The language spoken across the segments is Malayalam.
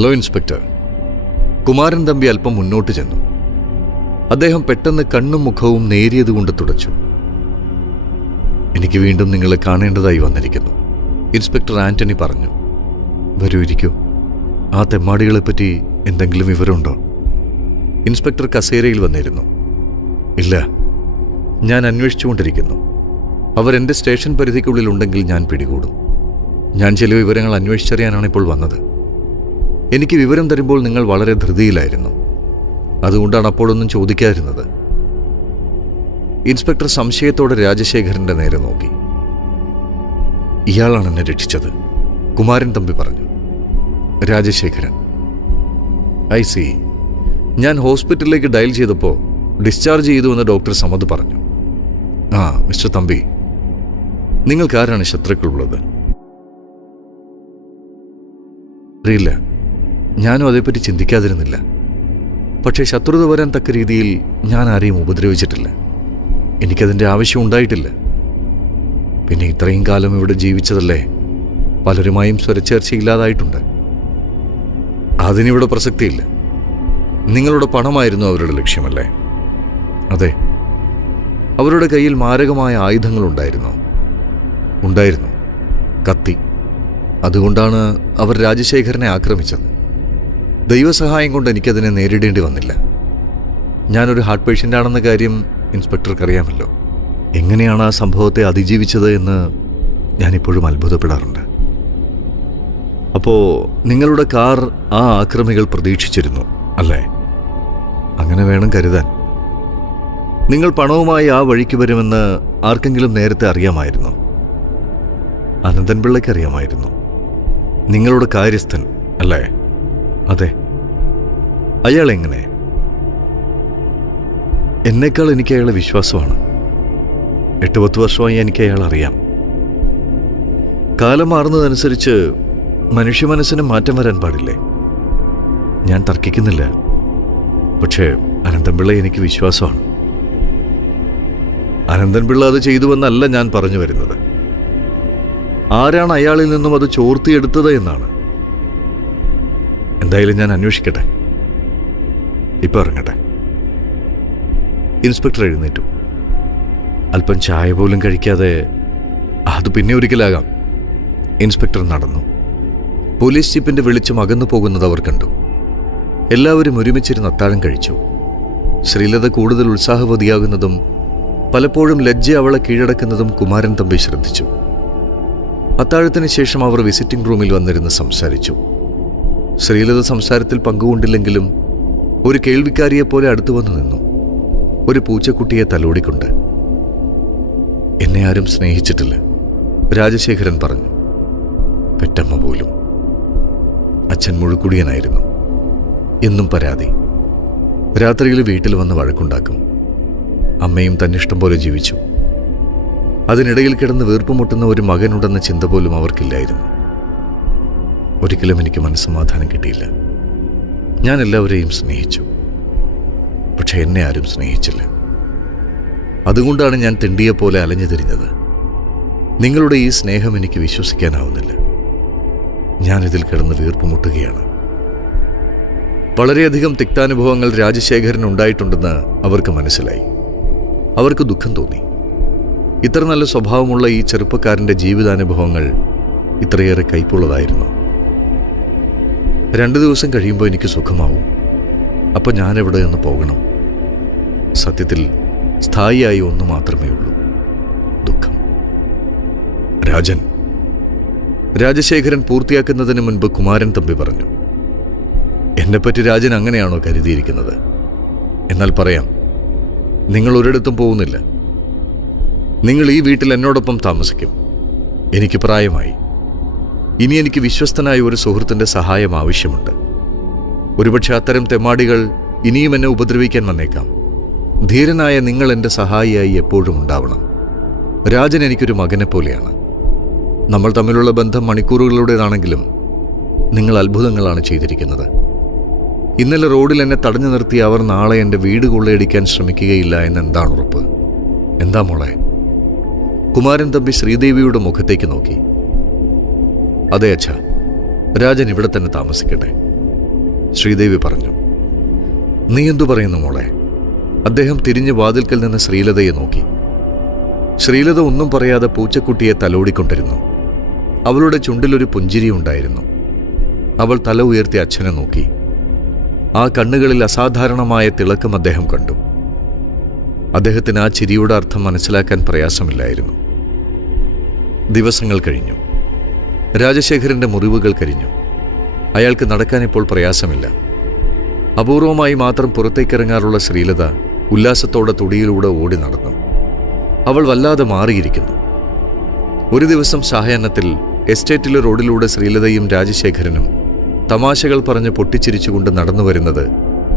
Hello inspector. കുമാരൻ തമ്പി അല്പം മുന്നോട്ട് ചെന്നു. അദ്ദേഹം പെട്ടെന്ന് കണ്ണും മുഖവും നേരിയതുകൊണ്ട് തുടച്ചു. എനിക്ക് വീണ്ടും നിങ്ങളെ കാണേണ്ടതായി വന്നിരിക്കുന്നു, ഇൻസ്പെക്ടർ ആന്റണി പറഞ്ഞു. വരൂ, ഇരിക്കൂ. ആ തെമ്മാടികളെപ്പറ്റി എന്തെങ്കിലും വിവരമുണ്ടോ? ഇൻസ്പെക്ടർ കസേരയിൽ വന്നിരുന്നു. ഇല്ല, ഞാൻ അന്വേഷിച്ചുകൊണ്ടിരിക്കുന്നു. അവരെൻ്റെ സ്റ്റേഷൻ പരിധിക്കുള്ളിലുണ്ടെങ്കിൽ ഞാൻ പിടികൂടും. ഞാൻ ചില വിവരങ്ങൾ അന്വേഷിച്ചറിയാനാണ് ഇപ്പോൾ വന്നത്. എനിക്ക് വിവരം തരുമ്പോൾ നിങ്ങൾ വളരെ ധൃതിയിലായിരുന്നു. അതുകൊണ്ടാണ് അപ്പോഴൊന്നും ചോദിക്കാതിരുന്നത്. ഇൻസ്പെക്ടർ സംശയത്തോടെ രാജശേഖരന്റെ നേരെ നോക്കി. ഇയാളാണ് എന്നെ രക്ഷിച്ചത്, കുമാരൻ തമ്പി പറഞ്ഞു. Rajasekharan: I C. ഞാൻ ഹോസ്പിറ്റലിലേക്ക് ഡയൽ ചെയ്തപ്പോൾ ഡിസ്ചാർജ് ചെയ്തുവെന്ന് ഡോക്ടർ സമദ് പറഞ്ഞു. ആ മിസ്റ്റർ തമ്പി, നിങ്ങൾക്കാരാണ് ശത്രുക്കളുള്ളത്? അറിയില്ല, ഞാനും അതേപ്പറ്റി ചിന്തിക്കാതിരുന്നില്ല. പക്ഷേ ശത്രുത വരാൻ തക്ക രീതിയിൽ ഞാൻ ആരെയും ഉപദ്രവിച്ചിട്ടില്ല. എനിക്കതിൻ്റെ ആവശ്യം ഉണ്ടായിട്ടില്ല. പിന്നെ ഇത്രയും കാലം ഇവിടെ ജീവിച്ചതല്ലേ, പലരുമായും സ്വരച്ചേർച്ചയില്ലാതായിട്ടുണ്ട്. അതിനിവിടെ പ്രസക്തിയില്ല. നിങ്ങളുടെ പണമായിരുന്നു അവരുടെ ലക്ഷ്യമല്ലേ? അതെ. അവരുടെ കയ്യിൽ മാരകമായ ആയുധങ്ങളുണ്ടായിരുന്നോ? ഉണ്ടായിരുന്നു, കത്തി. അതുകൊണ്ടാണ് അവർ രാജശേഖരനെ ആക്രമിച്ചത്. ദൈവസഹായം കൊണ്ട് എനിക്കതിനെ നേരിടേണ്ടി വന്നില്ല. ഞാനൊരു ഹാർട്ട് പേഷ്യൻ്റ് ആണെന്ന കാര്യം ഇൻസ്പെക്ടർക്ക് അറിയാമല്ലോ. എങ്ങനെയാണ് ആ സംഭവത്തെ അതിജീവിച്ചത് എന്ന് ഞാനിപ്പോഴും അത്ഭുതപ്പെടാറുണ്ട്. അപ്പോൾ നിങ്ങളുടെ കാർ ആ ആക്രമികൾ പ്രതീക്ഷിച്ചിരുന്നു അല്ലേ? അങ്ങനെ വേണം കരുതാൻ. നിങ്ങൾ പണവുമായി ആ വഴിക്ക് വരുമെന്ന് ആർക്കെങ്കിലും നേരത്തെ അറിയാമായിരുന്നോ? അനന്തൻപിള്ളയ്ക്ക് അറിയാമായിരുന്നു. നിങ്ങളുടെ കാര്യസ്ഥൻ അല്ലേ? അതെ. അയാൾ എങ്ങനെ? എന്നേക്കാൾ എനിക്ക് അയാളെ വിശ്വാസമാണ്. 8-10 വർഷമായി എനിക്ക് അയാൾ അറിയാം. കാലം മാറുന്നതനുസരിച്ച് മനുഷ്യ മനസ്സിന് മാറ്റം വരാൻ പാടില്ലേ? ഞാൻ തർക്കിക്കുന്നില്ല. പക്ഷേ അനന്തൻപിള്ള എനിക്ക് വിശ്വാസമാണ്. അനന്തൻപിള്ള അത് ചെയ്തുവെന്നല്ല ഞാൻ പറഞ്ഞു വരുന്നത്. ആരാണ് അയാളിൽ നിന്നും അത് ചോർത്തിയെടുത്തത് എന്നാണ്. എന്തായാലും ഞാൻ അന്വേഷിക്കട്ടെ. ഇപ്പം ഇറങ്ങട്ടെ. ഇൻസ്പെക്ടർ എഴുന്നേറ്റു. അല്പം ചായ പോലും കഴിക്കാതെ അത് പിന്നെ ഒരിക്കലാകാം. ഇൻസ്പെക്ടർ നടന്നു. പോലീസ് ജീപ്പിന്റെ വെളിച്ചം അകന്നു പോകുന്നത് അവർ കണ്ടു. എല്ലാവരും ഒരുമിച്ചിരുന്ന് അത്താഴം കഴിച്ചു. ശ്രീലത കൂടുതൽ ഉത്സാഹവതിയാകുന്നതും പലപ്പോഴും ലജ്ജ അവളെ കീഴടക്കുന്നതും കുമാരൻ തമ്പി ശ്രദ്ധിച്ചു. അത്താഴത്തിന് ശേഷം അവർ വിസിറ്റിംഗ് റൂമിൽ വന്നിരുന്ന് സംസാരിച്ചു. ശ്രീലത സംസാരത്തിൽ പങ്കുകൊണ്ടില്ലെങ്കിലും ഒരു കേൾവിക്കാരിയെപ്പോലെ അടുത്തു വന്നു നിന്നു, ഒരു പൂച്ചക്കുട്ടിയെ തലോടിക്കൊണ്ട്. എന്നെ ആരും സ്നേഹിച്ചിട്ടില്ല, രാജശേഖരൻ പറഞ്ഞു. പെറ്റമ്മ പോലും. അച്ഛൻ മുഴുക്കുടിയനായിരുന്നു. എന്നും പരാതി. രാത്രിയിൽ വീട്ടിൽ വന്ന് വഴക്കുണ്ടാക്കും. അമ്മയും തന്നിഷ്ടം പോലെ ജീവിച്ചു. അതിനിടയിൽ കിടന്ന് വീർപ്പുമുട്ടുന്ന ഒരു മകനുണ്ടെന്ന ചിന്ത പോലും അവർക്കില്ലായിരുന്നു. ഒരിക്കലും എനിക്ക് മനസ്സമാധാനം കിട്ടിയില്ല. ഞാൻ എല്ലാവരെയും സ്നേഹിച്ചു, പക്ഷെ എന്നെ ആരും സ്നേഹിച്ചില്ല. അതുകൊണ്ടാണ് ഞാൻ തെണ്ടിയെപ്പോലെ അലഞ്ഞു തിരിഞ്ഞത്. നിങ്ങളുടെ ഈ സ്നേഹം എനിക്ക് വിശ്വസിക്കാനാവുന്നില്ല. ഞാനിതിൽ കിടന്ന് വീർപ്പുമുട്ടുകയാണ്. വളരെയധികം തിക്താനുഭവങ്ങൾ രാജശേഖരൻ ഉണ്ടായിട്ടുണ്ടെന്ന് അവർക്ക് മനസ്സിലായി. അവർക്ക് ദുഃഖം തോന്നി. ഇത്ര നല്ല സ്വഭാവമുള്ള ഈ ചെറുപ്പക്കാരൻ്റെ ജീവിതാനുഭവങ്ങൾ ഇത്രയേറെ കയ്പുള്ളതായിരുന്നു. 2 ദിവസം കഴിയുമ്പോൾ എനിക്ക് സുഖമാവും. അപ്പം ഞാനെവിടെ നിന്ന് പോകണം? സത്യത്തിൽ സ്ഥായിയായി ഒന്ന് മാത്രമേ ഉള്ളൂ: ദുഃഖം. രാജശേഖരൻ പൂർത്തിയാക്കുന്നതിന് മുൻപ് കുമാരൻ തമ്പി പറഞ്ഞു. എന്നെപ്പറ്റി രാജൻ അങ്ങനെയാണോ കരുതിയിരിക്കുന്നത്? എന്നാൽ പറയാം, നിങ്ങൾ ഒരിടത്തും പോകുന്നില്ല. നിങ്ങൾ ഈ വീട്ടിൽ എന്നോടൊപ്പം താമസിക്കും. എനിക്ക് പ്രായമായി. ഇനി എനിക്ക് വിശ്വസ്തനായ ഒരു സുഹൃത്തിൻ്റെ സഹായം ആവശ്യമുണ്ട്. ഒരുപക്ഷെ അത്തരം തെമ്മാടികൾ ഇനിയും എന്നെ ഉപദ്രവിക്കാൻ വന്നേക്കാം. ധീരനായ നിങ്ങൾ എൻ്റെ സഹായിയായി എപ്പോഴും ഉണ്ടാവണം. രാജൻ എനിക്കൊരു മകനെ പോലെയാണ്. നമ്മൾ തമ്മിലുള്ള ബന്ധം മണിക്കൂറുകളുടേതാണെങ്കിലും നിങ്ങൾ അത്ഭുതങ്ങളാണ് ചെയ്തിരിക്കുന്നത്. ഇന്നലെ റോഡിൽ എന്നെ തടഞ്ഞു നിർത്തി അവർ നാളെ എൻ്റെ വീട് കൊള്ളയടിക്കാൻ ശ്രമിക്കുകയില്ല എന്ന് എന്താണ് ഉറപ്പ്? എന്താ മോളെ? കുമാരൻ തമ്പി ശ്രീദേവിയുടെ മുഖത്തേക്ക് നോക്കി. അതെ അച്ഛാ, രാജൻ ഇവിടെ തന്നെ താമസിക്കട്ടെ. ശ്രീദേവി പറഞ്ഞു. നീ എന്തു പറയുന്നു മോളെ? അദ്ദേഹം തിരിഞ്ഞ് വാതിൽക്കൽ നിന്ന് ശ്രീലതയെ നോക്കി. ശ്രീലത ഒന്നും പറയാതെ പൂച്ചക്കുട്ടിയെ തലോടിക്കൊണ്ടിരുന്നു. അവളുടെ ചുണ്ടിലൊരു പുഞ്ചിരി ഉണ്ടായിരുന്നു. അവൾ തല ഉയർത്തി അച്ഛനെ നോക്കി. ആ കണ്ണുകളിൽ അസാധാരണമായ തിളക്കം അദ്ദേഹം കണ്ടു. അദ്ദേഹത്തിന് ആ ചിരിയുടെ അർത്ഥം മനസ്സിലാക്കാൻ പ്രയാസമില്ലായിരുന്നു. ദിവസങ്ങൾ കഴിഞ്ഞു. രാജശേഖരന്റെ മുറിവുകൾ കരിഞ്ഞു. അയാൾക്ക് നടക്കാൻ ഇപ്പോൾ പ്രയാസമില്ല. അപൂർവമായി മാത്രം പുറത്തേക്കിറങ്ങാറുള്ള ശ്രീലത ഉല്ലാസത്തോടെ തൊടിയിലൂടെ ഓടി നടന്നു. അവൾ വല്ലാതെ മാറിയിരിക്കുന്നു. ഒരു ദിവസം സായാഹ്നത്തിൽ എസ്റ്റേറ്റിലെ റോഡിലൂടെ ശ്രീലതയും രാജശേഖരനും തമാശകൾ പറഞ്ഞ് പൊട്ടിച്ചിരിച്ചുകൊണ്ട് നടന്നു വരുന്നത്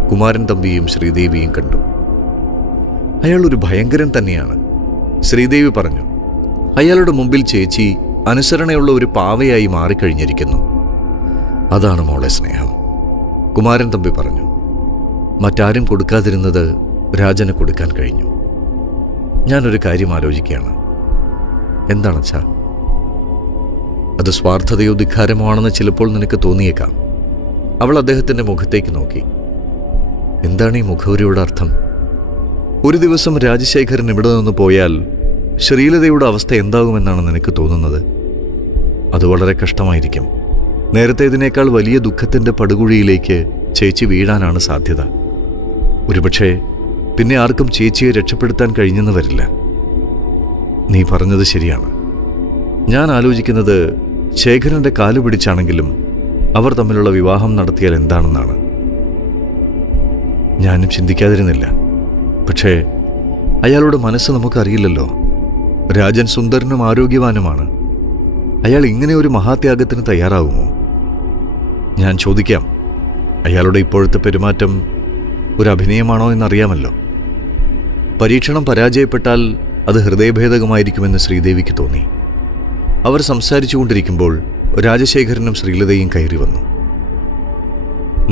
കുമാരൻ തമ്പിയും ശ്രീദേവിയും കണ്ടു. അയാൾ ഒരു ഭയങ്കരൻ തന്നെയാണ്, ശ്രീദേവി പറഞ്ഞു. അയാളുടെ മുമ്പിൽ ചേച്ചി അനുസരണയുള്ള ഒരു പാവയായി മാറിക്കഴിഞ്ഞിരിക്കുന്നു. അതാണ് മോളെ സ്നേഹം, കുമാരൻ തമ്പി പറഞ്ഞു. മറ്റാരും കൊടുക്കാതിരുന്നത് രാജന് കൊടുക്കാൻ കഴിഞ്ഞു. ഞാനൊരു കാര്യം ആലോചിക്കുകയാണ്. എന്താണച്ചാ? അത് സ്വാർത്ഥതയോ ധിക്കാരമോ ആണെന്ന് ചിലപ്പോൾ നിനക്ക് തോന്നിയേക്കാം. അവൾ അദ്ദേഹത്തിൻ്റെ മുഖത്തേക്ക് നോക്കി. എന്താണ് ഈ മുഖവുരിയുടെ അർത്ഥം? ഒരു ദിവസം രാജശേഖരൻ ഇവിടെ നിന്ന് പോയാൽ ശ്രീലതയുടെ അവസ്ഥ എന്താകുമെന്നാണ് നിനക്ക് തോന്നുന്നത്? അത് വളരെ കഷ്ടമായിരിക്കും. നേരത്തേതിനേക്കാൾ വലിയ ദുഃഖത്തിൻ്റെ പടുകുഴിയിലേക്ക് ചേച്ചി വീഴാനാണ് സാധ്യത. ഒരുപക്ഷെ പിന്നെ ആർക്കും ചേച്ചിയെ രക്ഷപ്പെടുത്താൻ കഴിഞ്ഞെന്ന് വരില്ല. നീ പറഞ്ഞത് ശരിയാണ്. ഞാൻ ആലോചിക്കുന്നത് ശേഖരന്റെ കാലു പിടിച്ചാണെങ്കിലും അവർ തമ്മിലുള്ള വിവാഹം നടത്തിയാൽ എന്താണെന്നാണ്. ഞാനും ചിന്തിക്കാതിരുന്നില്ല. പക്ഷേ അയാളുടെ മനസ്സ് നമുക്കറിയില്ലല്ലോ. രാജൻ സുന്ദരനും ആരോഗ്യവാനുമാണ്. അയാൾ ഇങ്ങനെ ഒരു മഹാത്യാഗത്തിന് തയ്യാറാവുമോ? ഞാൻ ചോദിക്കാം, അയാളുടെ ഇപ്പോഴത്തെ പെരുമാറ്റം ഒരു അഭിനയമാണോ എന്നറിയാമല്ലോ. പരീക്ഷണം പരാജയപ്പെട്ടാൽ അത് ഹൃദയഭേദകമായിരിക്കുമെന്ന് ശ്രീദേവിക്ക് തോന്നി. അവർ സംസാരിച്ചുകൊണ്ടിരിക്കുമ്പോൾ രാജശേഖരനും ശ്രീലതയും കയറി വന്നു.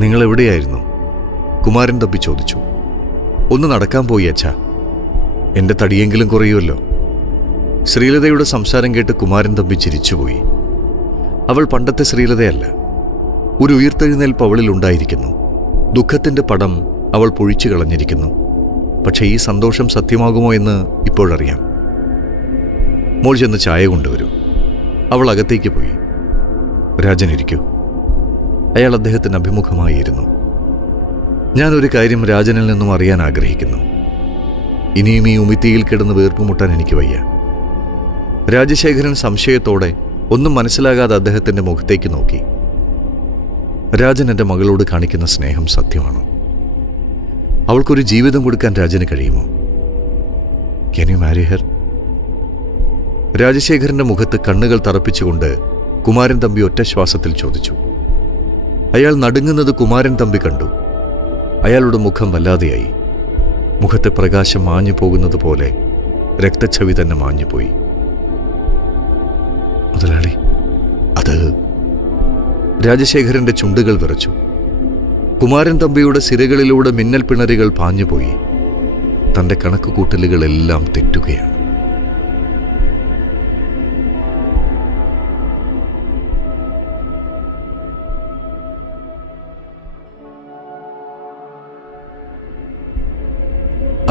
നിങ്ങൾ എവിടെയായിരുന്നു? കുമാരൻ തമ്പി ചോദിച്ചു. ഒന്ന് നടക്കാൻ പോയി അച്ഛാ, എൻ്റെ തടിയെങ്കിലും കുറയുമല്ലോ. ശ്രീലതയുടെ സംസാരം കേട്ട് കുമാരൻ തമ്പി ചിരിച്ചുപോയി. അവൾ പണ്ടത്തെ ശ്രീലതയല്ല. ഒരു ഉയിർത്തെഴുന്നേൽപ്പ് അവളിൽ ഉണ്ടായിരിക്കുന്നു. ദുഃഖത്തിൻ്റെ പടം അവൾ പൊഴിച്ചു കളഞ്ഞിരിക്കുന്നു. പക്ഷേ ഈ സന്തോഷം സത്യമാകുമോ എന്ന് ഇപ്പോഴറിയാം. മോൾ ചെന്ന് ചായ കൊണ്ടുവരൂ. അവൾ അകത്തേക്ക് പോയി. രാജൻ ഇരിക്കൂ. അയാൾ അദ്ദേഹത്തിന് അഭിമുഖമായിരുന്നു. ഞാനൊരു കാര്യം രാജനിൽ നിന്നും അറിയാൻ ആഗ്രഹിക്കുന്നു. ഇനിയും ഈ ഉമിത്തിയിൽ കിടന്ന് വീർപ്പുമുട്ടാൻ എനിക്ക് വയ്യ. രാജശേഖരൻ സംശയത്തോടെ ഒന്നും മനസ്സിലാകാതെ അദ്ദേഹത്തിൻ്റെ മുഖത്തേക്ക് നോക്കി. രാജൻ എൻ്റെ മകളോട് കാണിക്കുന്ന സ്നേഹം സത്യമാണോ? അവൾക്കൊരു ജീവിതം കൊടുക്കാൻ രാജന് കഴിയുമോ? Can you marry her? രാജശേഖരന്റെ മുഖത്ത് കണ്ണുകൾ തറപ്പിച്ചുകൊണ്ട് കുമാരൻ തമ്പി ഒറ്റ ശ്വാസത്തിൽ ചോദിച്ചു. അയാൾ നടുങ്ങുന്നത് കുമാരൻ തമ്പി കണ്ടു. അയാളുടെ മുഖം വല്ലാതെയായി. മുഖത്തെ പ്രകാശം മാഞ്ഞു പോകുന്നത് പോലെ രക്തച്ഛവി തന്നെ മാഞ്ഞുപോയി. മുതലാളി, അത്... രാജശേഖരന്റെ ചുണ്ടുകൾ വിറച്ചു. കുമാരൻ തമ്പിയുടെ സിരകളിലൂടെ മിന്നൽ പിണരുകൾ പാഞ്ഞുപോയി. തന്റെ കണക്കുകൂട്ടലുകളെല്ലാം തെറ്റുകയാണ്.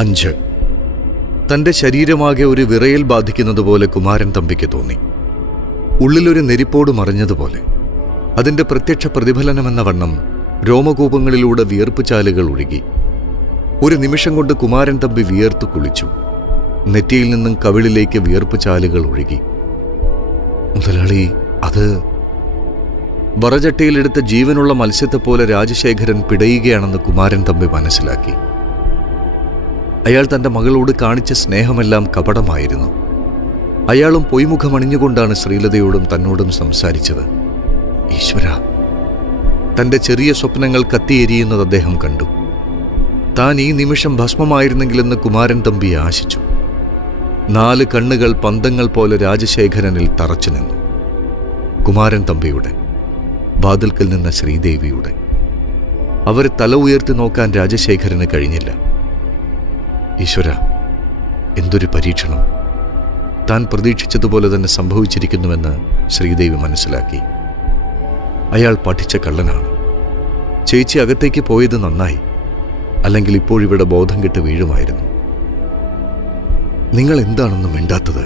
അഞ്ച്. തന്റെ ശരീരമാകെ ഒരു വിറയൽ ബാധിക്കുന്നതുപോലെ കുമാരൻ തമ്പിക്ക് തോന്നി. ഉള്ളിലൊരു നെരിപ്പോട് മറിഞ്ഞതുപോലെ. അതിന്റെ പ്രത്യക്ഷ പ്രതിഫലനമെന്ന വണ്ണം രോമകൂപങ്ങളിലൂടെ വിയർപ്പുചാലുകൾ ഒഴുകി. ഒരു നിമിഷം കൊണ്ട് കുമാരൻ തമ്പി വിയർത്തു കുളിച്ചു. നെറ്റിയിൽ നിന്നും കവിളിലേക്ക് വിയർപ്പുചാലുകൾ ഒഴുകി. മുതലാളി, അത്... വറചട്ടിയിലെടുത്ത ജീവനുള്ള മത്സ്യത്തെപ്പോലെ രാജശേഖരൻ പിടയുകയാണെന്ന് കുമാരൻ തമ്പി മനസ്സിലാക്കി. അയാൾ തന്റെ മകളോട് കാണിച്ച സ്നേഹമെല്ലാം കപടമായിരുന്നു. അയാളും പൊയ്മുഖമണിഞ്ഞുകൊണ്ടാണ് ശ്രീലതയോടും തന്നോടും സംസാരിച്ചത്. ഈശ്വര! തന്റെ ചെറിയ സ്വപ്നങ്ങൾ കത്തിയെരിയുന്നത് അദ്ദേഹം കണ്ടു. താൻ ഈ നിമിഷം ഭസ്മമായിരുന്നെങ്കിലെന്ന് കുമാരൻ തമ്പി ആശിച്ചു. 4 കണ്ണുകൾ പന്തങ്ങൾ പോലെ രാജശേഖരനിൽ തറച്ചു നിന്നു. കുമാരൻ തമ്പിയുടെ, വാതിൽക്കൽ നിന്ന ശ്രീദേവിയുടെ. അവരെ തല ഉയർത്തി നോക്കാൻ രാജശേഖരന് കഴിഞ്ഞില്ല. ഈശ്വര, എന്തൊരു പരീക്ഷണം! താൻ പ്രതീക്ഷിച്ചതുപോലെ തന്നെ സംഭവിച്ചിരിക്കുന്നുവെന്ന് ശ്രീദേവി മനസ്സിലാക്കി. അയാൾ പഠിച്ച കള്ളനാണ്. ചേച്ചി അകത്തേക്ക് പോയത് നന്നായി, അല്ലെങ്കിൽ ഇപ്പോഴിവിടെ ബോധം കെട്ട് വീഴുമായിരുന്നു. നിങ്ങൾ എന്താണെന്ന് മിണ്ടാത്തത്?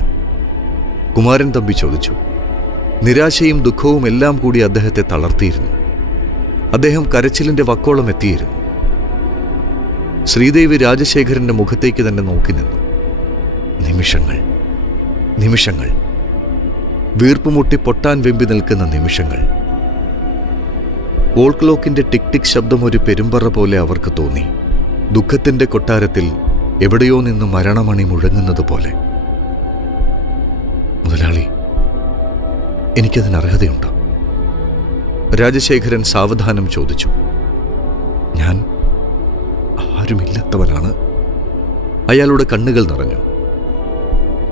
കുമാരൻ തമ്പി ചോദിച്ചു. നിരാശയും ദുഃഖവും എല്ലാം കൂടി അദ്ദേഹത്തെ തളർത്തിയിരുന്നു. അദ്ദേഹം കരച്ചിലിന്റെ വക്കോളം എത്തിയിരുന്നു. ശ്രീദേവി രാജശേഖരന്റെ മുഖത്തേക്ക് തന്നെ നോക്കി നിന്നു. നിമിഷങ്ങൾ, നിമിഷങ്ങൾ, വീർപ്പുമുട്ടി പൊട്ടാൻ വെമ്പി നിൽക്കുന്ന നിമിഷങ്ങൾ. വോൾ ക്ലോക്കിന്റെ ടിക് ടിക് ശബ്ദം ഒരു പെരുമ്പറ പോലെ അവർക്ക് തോന്നി. ദുഃഖത്തിന്റെ കൊട്ടാരത്തിൽ എവിടെയോ നിന്ന് മരണമണി മുഴങ്ങുന്നത് പോലെ. മുതലാളി, എനിക്കതിന് അർഹതയുണ്ടോ? രാജശേഖരൻ സാവധാനം ചോദിച്ചു. ഞാൻ ആരുമില്ലാത്തവനാണ്. അയാളുടെ കണ്ണുകൾ നിറഞ്ഞു.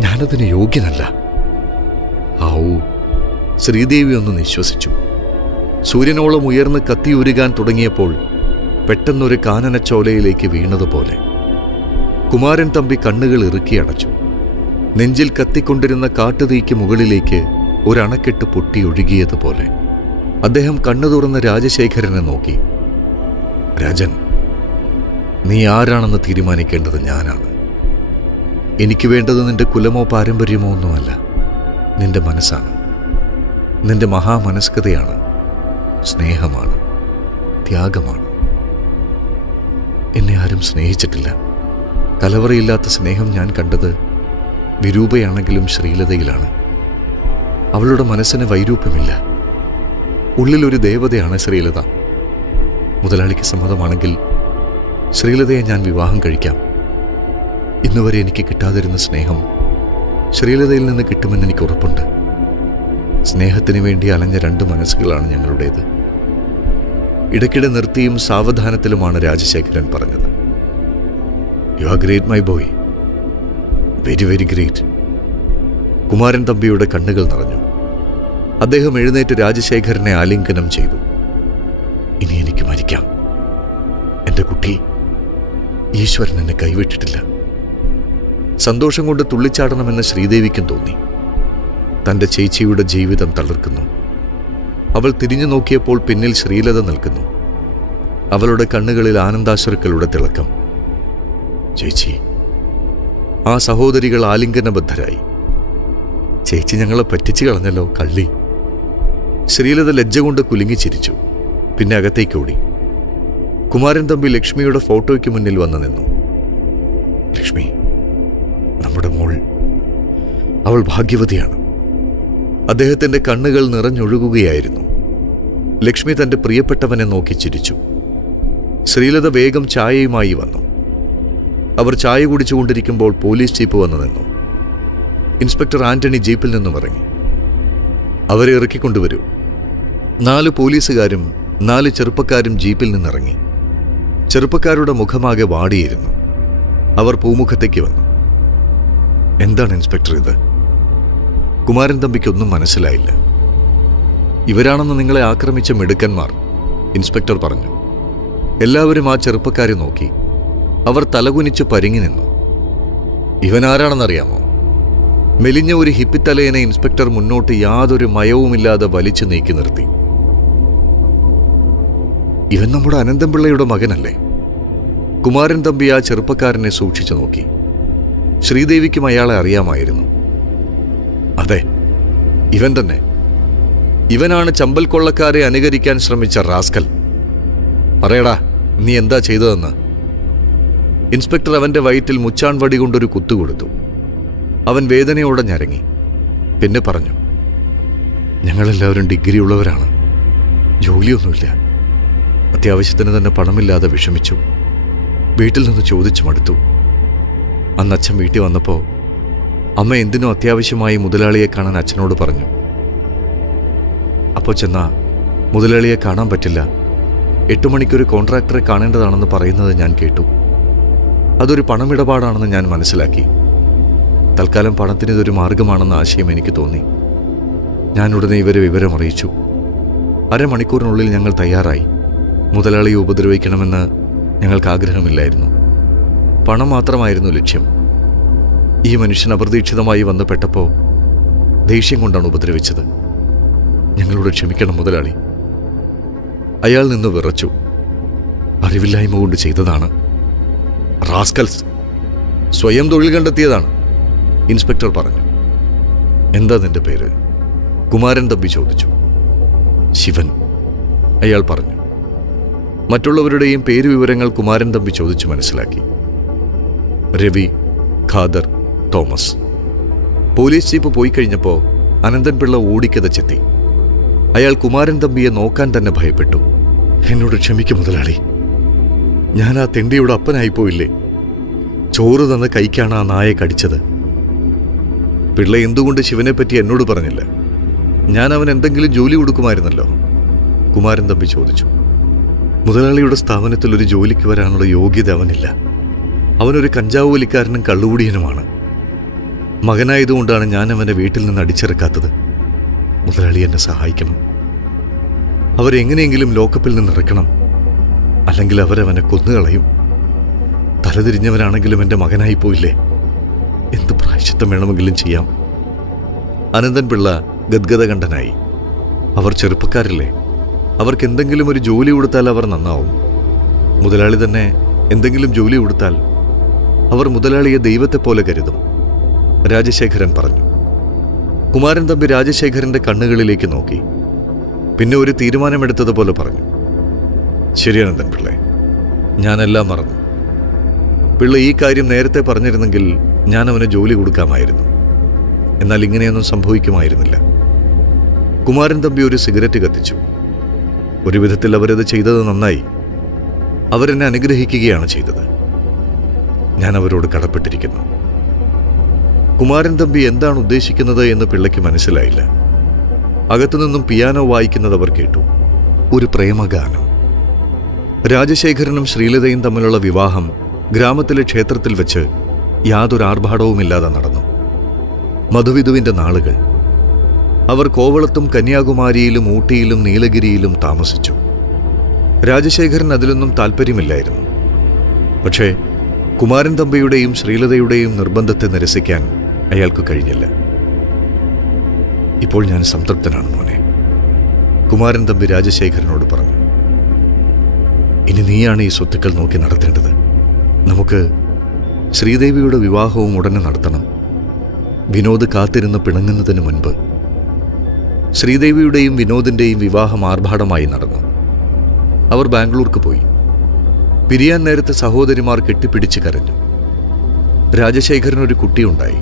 ഞാനതിന് യോഗ്യനല്ല. ആവൂ, ശ്രീദേവി ഒന്ന് നിശ്വസിച്ചു. സൂര്യനോളം ഉയർന്ന് കത്തിയുരുകാൻ തുടങ്ങിയപ്പോൾ പെട്ടെന്നൊരു കാനനച്ചോലയിലേക്ക് വീണതുപോലെ. കുമാരൻ തമ്പി കണ്ണുകൾ ഇറുക്കിയടച്ചു. നെഞ്ചിൽ കത്തിക്കൊണ്ടിരുന്ന കാട്ടുതീക്ക് മുകളിലേക്ക് ഒരണക്കെട്ട് പൊട്ടിയൊഴുകിയതുപോലെ. അദ്ദേഹം കണ്ണു തുറന്ന് രാജശേഖരനെ നോക്കി. രാജൻ, നീ ആരാണെന്ന് തീരുമാനിക്കേണ്ടത് ഞാനാണ്. എനിക്ക് വേണ്ടത് നിന്റെ കുലമോ പാരമ്പര്യമോ ഒന്നുമല്ല, നിന്റെ മനസ്സാണ്. നിന്റെ മഹാമനസ്കതയാണ്, സ്നേഹമാണ്, ത്യാഗമാണ്. എന്നെ ആരും സ്നേഹിച്ചിട്ടില്ല. കലവറയില്ലാത്ത സ്നേഹം ഞാൻ കണ്ടത് വിരൂപയാണെങ്കിലും ശ്രീലതയിലാണ്. അവളുടെ മനസ്സിന് വൈരൂപ്യമില്ല. ഉള്ളിലൊരു ദേവതയാണ് ശ്രീലത. മുതലാളിക്ക് സമ്മതമാണെങ്കിൽ ശ്രീലതയെ ഞാൻ വിവാഹം കഴിക്കാം. ഇന്നുവരെ എനിക്ക് കിട്ടാതിരുന്ന സ്നേഹം ശ്രീലതയിൽ നിന്ന് കിട്ടുമെന്ന് എനിക്ക് ഉറപ്പുണ്ട്. സ്നേഹത്തിന് വേണ്ടി അലഞ്ഞ രണ്ട് മനസ്സുകളാണ് ഞങ്ങളുടേത്. ഇടയ്ക്കിടെ നിർത്തിയും സാവധാനത്തിലുമാണ് രാജശേഖരൻ പറഞ്ഞത്. You are great my boy, very very great. Kumaran തമ്പിയുടെ കണ്ണുകൾ നിറഞ്ഞു. അദ്ദേഹം എഴുന്നേറ്റ് രാജശേഖരനെ ആലിംഗനം ചെയ്തു. ഇനി എനിക്ക് മരിക്കാം. എൻ്റെ കുട്ടി, ഈശ്വരൻ എന്നെ കൈവിട്ടിട്ടില്ല. സന്തോഷം കൊണ്ട് തുള്ളിച്ചാടണമെന്ന് ശ്രീദേവിക്കും തോന്നി. തൻ്റെ ചേച്ചിയുടെ ജീവിതം തളിർക്കുന്നു. അവൾ തിരിഞ്ഞു നോക്കിയപ്പോൾ പിന്നിൽ ശ്രീലത നിൽക്കുന്നു. അവളുടെ കണ്ണുകളിൽ ആനന്ദാശ്രുക്കളുടെ തിളക്കം. ചേച്ചി. ആ സഹോദരികൾ ആലിംഗനബദ്ധരായി. ചേച്ചി ഞങ്ങളെ പറ്റിച്ചു കളഞ്ഞല്ലോ, കള്ളി. ശ്രീലത ലജ്ജ കൊണ്ട് കുലുങ്ങി ചിരിച്ചു. പിന്നെ അകത്തേക്ക് ഓടി. കുമാരൻ തമ്പി ലക്ഷ്മിയുടെ ഫോട്ടോയ്ക്ക് മുന്നിൽ വന്നു നിന്നു. ലക്ഷ്മി, നമ്മുടെ മോൾ, അവൾ ഭാഗ്യവതിയാണ്. അദ്ദേഹത്തിന്റെ കണ്ണുകൾ നിറഞ്ഞൊഴുകുകയായിരുന്നു. ലക്ഷ്മി തന്റെ പ്രിയപ്പെട്ടവനെ നോക്കി ചിരിച്ചു. ശ്രീലത വേഗം ചായയുമായി വന്നു. അവർ ചായ കുടിച്ചുകൊണ്ടിരിക്കുമ്പോൾ പോലീസ് ജീപ്പ് വന്നു നിന്നു. ഇൻസ്പെക്ടർ ആന്റണി ജീപ്പിൽ നിന്നും ഇറങ്ങി. അവരെ ഇറക്കിക്കൊണ്ടുവരൂ. 4 പോലീസുകാരും 4 ചെറുപ്പക്കാരും ജീപ്പിൽ നിന്നിറങ്ങി. ചെറുപ്പക്കാരുടെ മുഖമാകെ വാടിയിരുന്നു. അവർ പൂമുഖത്തേക്ക് വന്നു. എന്താണ് ഇൻസ്പെക്ടർ ഇത്? കുമാരൻ തമ്പിക്കൊന്നും മനസ്സിലായില്ല. ഇവരാണെന്ന് നിങ്ങളെ ആക്രമിച്ച മിടുക്കന്മാർ, ഇൻസ്പെക്ടർ പറഞ്ഞു. എല്ലാവരും ആ ചെറുപ്പക്കാരെ നോക്കി. അവർ തലകുനിച്ച് പരിങ്ങി നിന്നു. ഇവനാരാണെന്നറിയാമോ? മെലിഞ്ഞ ഒരു ഹിപ്പിത്തലയനെ ഇൻസ്പെക്ടർ മുന്നോട്ട് യാതൊരു മയവുമില്ലാതെ വലിച്ചു നീക്കി നിർത്തി. ഇവൻ നമ്മുടെ അനന്തംപിള്ളയുടെ മകനല്ലേ? കുമാരൻ തമ്പി ആ ചെറുപ്പക്കാരനെ സൂക്ഷിച്ചു നോക്കി. ശ്രീദേവിക്കും അയാളെ അറിയാമായിരുന്നു. അതെ, ഇവൻ തന്നെ. ഇവനാണ് ചമ്പൽ കൊള്ളക്കാരെ അനുകരിക്കാൻ ശ്രമിച്ച റാസ്കൽ. പറയടാ, നീ എന്താ ചെയ്തതെന്ന്. ഇൻസ്പെക്ടർ അവന്റെ വയറ്റിൽ മുച്ചാൻ വടി കൊണ്ടൊരു കുത്തുകൊടുത്തു. അവൻ വേദനയോടെ ഞരങ്ങി. പിന്നെ പറഞ്ഞു, ഞങ്ങളെല്ലാവരും ഡിഗ്രി ഉള്ളവരാണ്, ജോലിയൊന്നുമില്ല. അത്യാവശ്യത്തിന് തന്നെ പണമില്ലാതെ വിഷമിച്ചു. വീട്ടിൽ നിന്ന് ചോദിച്ചു മടുത്തു. അന്ന് അച്ഛൻ വീട്ടിൽ വന്നപ്പോൾ അമ്മ എന്തിനോ അത്യാവശ്യമായി മുതലാളിയെ കാണാൻ അച്ഛനോട് പറഞ്ഞു. അപ്പോൾ ചെന്നാ മുതലാളിയെ കാണാൻ പറ്റില്ല, 8 മണിക്കൊരു കോൺട്രാക്ടറെ കാണേണ്ടതാണെന്ന് പറയുന്നത് ഞാൻ കേട്ടു. അതൊരു പണമിടപാടാണെന്ന് ഞാൻ മനസ്സിലാക്കി. തൽക്കാലം പണത്തിനിതൊരു മാർഗമാണെന്ന ആശയം എനിക്ക് തോന്നി. ഞാൻ ഉടനെ ഇവരെ വിവരം അറിയിച്ചു. 1/2 മണിക്കൂറിനുള്ളിൽ ഞങ്ങൾ തയ്യാറായി. മുതലാളിയെ ഉപദ്രവിക്കണമെന്ന് ഞങ്ങൾക്ക് ആഗ്രഹമില്ലായിരുന്നു. പണം മാത്രമായിരുന്നു ലക്ഷ്യം. ഈ മനുഷ്യൻ അപ്രതീക്ഷിതമായി വന്നു പെട്ടപ്പോൾ ദേഷ്യം കൊണ്ടാണ് ഉപദ്രവിച്ചത്. ഞങ്ങളോട് ക്ഷമിക്കണം മുതലാളി. അയാൾ നിന്ന് വിറച്ചു. അറിവില്ലായ്മ കൊണ്ട് ചെയ്തതാണ്. റാസ്കൽസ്, സ്വയം തൊഴിൽ കണ്ടെത്തിയതാണ്, ഇൻസ്പെക്ടർ പറഞ്ഞു. എന്താ നിന്റെ പേര്? കുമാരൻ തമ്പി ചോദിച്ചു. ശിവൻ, അയാൾ പറഞ്ഞു. മറ്റുള്ളവരുടെയും പേരുവിവരങ്ങൾ കുമാരൻ തമ്പി ചോദിച്ചു മനസ്സിലാക്കി. Ravi, Khader, Thomas. Police jeep പോയി കഴിഞ്ഞപ്പോൾ അനന്തൻപിള്ള ഓടിക്കതച്ചെത്തി. അയാൾ കുമാരൻ തമ്പിയെ നോക്കാൻ തന്നെ ഭയപ്പെട്ടു. എന്നോട് ക്ഷമിക്കും മുതലാളി, ഞാൻ ആ തെണ്ടിയുടെ അപ്പനായിപ്പോയില്ലേ. ചോറ് തന്ന കൈക്കാണ് ആ നായെ കടിച്ചത്. പിള്ള എന്തുകൊണ്ട് ശിവനെപ്പറ്റി എന്നോട് പറഞ്ഞില്ല? ഞാൻ അവൻ എന്തെങ്കിലും ജോലി കൊടുക്കുമായിരുന്നല്ലോ, കുമാരൻ തമ്പി ചോദിച്ചു. മുതലാളിയുടെ സ്ഥാപനത്തിൽ ഒരു ജോലിക്ക് വരാനുള്ള യോഗ്യത അവനില്ല. അവനൊരു കഞ്ചാവ് വലിക്കാരനും കള്ളുകൂടിയനുമാണ്. മകനായതുകൊണ്ടാണ് ഞാൻ അവനെ വീട്ടിൽ നിന്ന് അടിച്ചിറക്കാത്തത്. മുതലാളി എന്നെ സഹായിക്കണം. അവരെങ്ങനെയെങ്കിലും ലോക്കപ്പിൽ നിന്ന് ഇറക്കണം, അല്ലെങ്കിൽ അവരവനെ കൊന്നുകളയും. തലതിരിഞ്ഞവനാണെങ്കിലും എൻ്റെ മകനായി പോയില്ലേ. എന്ത് പ്രായശ്ചിത്തം വേണമെങ്കിലും ചെയ്യാം. അനന്തൻപിള്ള ഗദ്ഗദകണ്ഠനായി. അവർ ചെറുപ്പക്കാരല്ലേ, അവർക്ക് എന്തെങ്കിലും ഒരു ജോലി കൊടുത്താൽ അവർ നന്നാവും. മുതലാളി തന്നെ എന്തെങ്കിലും ജോലി കൊടുത്താൽ അവർ മുതലാളിയെ ദൈവത്തെ പോലെ കരുതും, രാജശേഖരൻ പറഞ്ഞു. കുമാരൻ തമ്പി രാജശേഖരന്റെ കണ്ണുകളിലേക്ക് നോക്കി. പിന്നെ ഒരു തീരുമാനമെടുത്തതുപോലെ പറഞ്ഞു. ശരി അനന്തൻപിള്ളേ, ഞാനെല്ലാം മറന്നു. പിള്ള ഈ കാര്യം നേരത്തെ പറഞ്ഞിരുന്നെങ്കിൽ ഞാൻ അവന് ജോലി കൊടുക്കാമായിരുന്നു. എന്നാൽ ഇങ്ങനെയൊന്നും സംഭവിക്കുമായിരുന്നില്ല. കുമാരൻ തമ്പി ഒരു സിഗരറ്റ് കത്തിച്ചു. ഒരു വിധത്തിൽ അവരത് ചെയ്തത് നന്നായി. അവരെന്നെ അനുഗ്രഹിക്കുകയാണ് ചെയ്തത്. ഞാൻ അവരോട് കടപ്പെട്ടിരിക്കുന്നു. കുമാരൻ തമ്പി എന്താണ് ഉദ്ദേശിക്കുന്നത് എന്ന് പിള്ളയ്ക്ക് മനസ്സിലായില്ല. അകത്തുനിന്നും പിയാനോ വായിക്കുന്നത് അവർ കേട്ടു. ഒരു പ്രേമഗാനം. രാജശേഖരനും ശ്രീലതയും തമ്മിലുള്ള വിവാഹം ഗ്രാമത്തിലെ ക്ഷേത്രത്തിൽ വെച്ച് യാതൊരു ആർഭാടവുമില്ലാതെ നടന്നു. മധുവിധുവിൻ്റെ നാളുകൾ. അവർ കോവളത്തും കന്യാകുമാരിയിലും ഊട്ടിയിലും നീലഗിരിയിലും താമസിച്ചു. രാജശേഖരൻ അതിലൊന്നും താല്പര്യമില്ലായിരുന്നു. പക്ഷേ കുമാരൻ തമ്പിയുടെയും ശ്രീലതയുടെയും നിർബന്ധത്തെ നിരസിക്കാൻ അയാൾക്ക് കഴിഞ്ഞില്ല. ഇപ്പോൾ ഞാൻ സംതൃപ്തനാണ് മോനെ, കുമാരൻ തമ്പി രാജശേഖരനോട് പറഞ്ഞു. ഇനി നീയാണ് ഈ സ്വത്തുക്കൾ നോക്കി നടത്തേണ്ടത്. നമുക്ക് ശ്രീദേവിയുടെ വിവാഹവും ഉടനെ നടത്തണം. വിനോദ് കാത്തിരുന്ന് പിണങ്ങുന്നതിന് മുൻപ്. ശ്രീദേവിയുടെയും വിനോദിൻ്റെയും വിവാഹം ആർഭാടമായി നടന്നു. അവർ ബാംഗ്ലൂർക്ക് പോയി. പിരിയാൻ നേരത്തെ സഹോദരിമാർ കെട്ടിപ്പിടിച്ച് കരഞ്ഞു. രാജശേഖരനൊരു കുട്ടിയുണ്ടായി.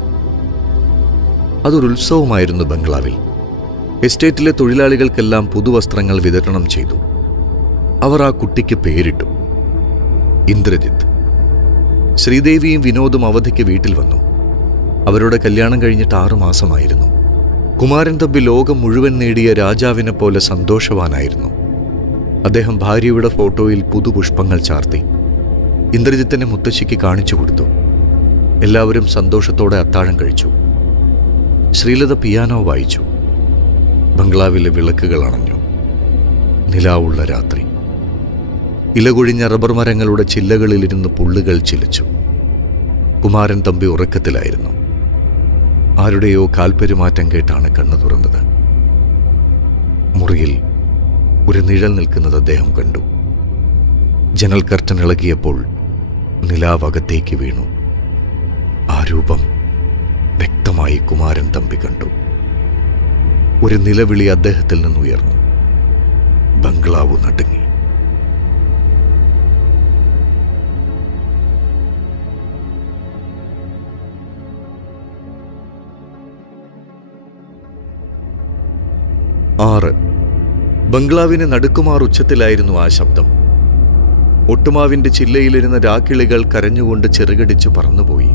അതൊരു ഉത്സവമായിരുന്നു ബംഗ്ലാവിൽ. എസ്റ്റേറ്റിലെ തൊഴിലാളികൾക്കെല്ലാം പുതുവസ്ത്രങ്ങൾ വിതരണം ചെയ്തു. അവർ ആ കുട്ടിക്ക് പേരിട്ടു ഇന്ദ്രജിത്ത്. ശ്രീദേവിയും വിനോദും അവധിക്ക് വീട്ടിൽ വന്നു. അവരുടെ കല്യാണം കഴിഞ്ഞിട്ട് 6 മാസമായിരുന്നു. കുമാരൻ തമ്പി ലോകം മുഴുവൻ നേടിയ രാജാവിനെ പോലെ സന്തോഷവാനായിരുന്നു. അദ്ദേഹം ഭാര്യയുടെ ഫോട്ടോയിൽ പുതുപുഷ്പങ്ങൾ ചാർത്തി. ഇന്ദ്രജിത്തിനെ മുത്തശ്ശിക്ക് കാണിച്ചു കൊടുത്തു. എല്ലാവരും സന്തോഷത്തോടെ അത്താഴം കഴിച്ചു. ശ്രീലത പിയാനോ വായിച്ചു. ബംഗ്ലാവിലെ വിളക്കുകൾ അണഞ്ഞു. നിലാവുള്ള രാത്രി. ഇലകൊഴിഞ്ഞ റബ്ബർ മരങ്ങളുടെ ചില്ലകളിലിരുന്ന് പുള്ളുകൾ ചിലച്ചു. കുമാരൻ തമ്പി ഉറക്കത്തിലായിരുന്നു. ആരുടെയോ കാൽപ്പെരുമാറ്റം കേട്ടാണ് കണ്ണു തുറന്നത്. മുറിയിൽ ഒരു നിഴൽ നിൽക്കുന്നത് അദ്ദേഹം കണ്ടു. ജനൽ കർട്ടൻ ഇളകിയപ്പോൾ നിലാവകത്തേക്ക് വീണു. ആ രൂപം വ്യക്തമായി കുമാരൻ തമ്പി കണ്ടു. ഒരു നിലവിളി അദ്ദേഹത്തിൽ നിന്നുയർന്നു. ബംഗ്ലാവ് നടുങ്ങി. ബംഗ്ലാവിന് നടുക്കുമാർ ഉച്ചത്തിലായിരുന്നു ആ ശബ്ദം. ഒട്ടുമാവിന്റെ ചില്ലയിലിരുന്ന രാക്കിളികൾ കരഞ്ഞുകൊണ്ട് ചെറുകടിച്ചു പറന്നുപോയി.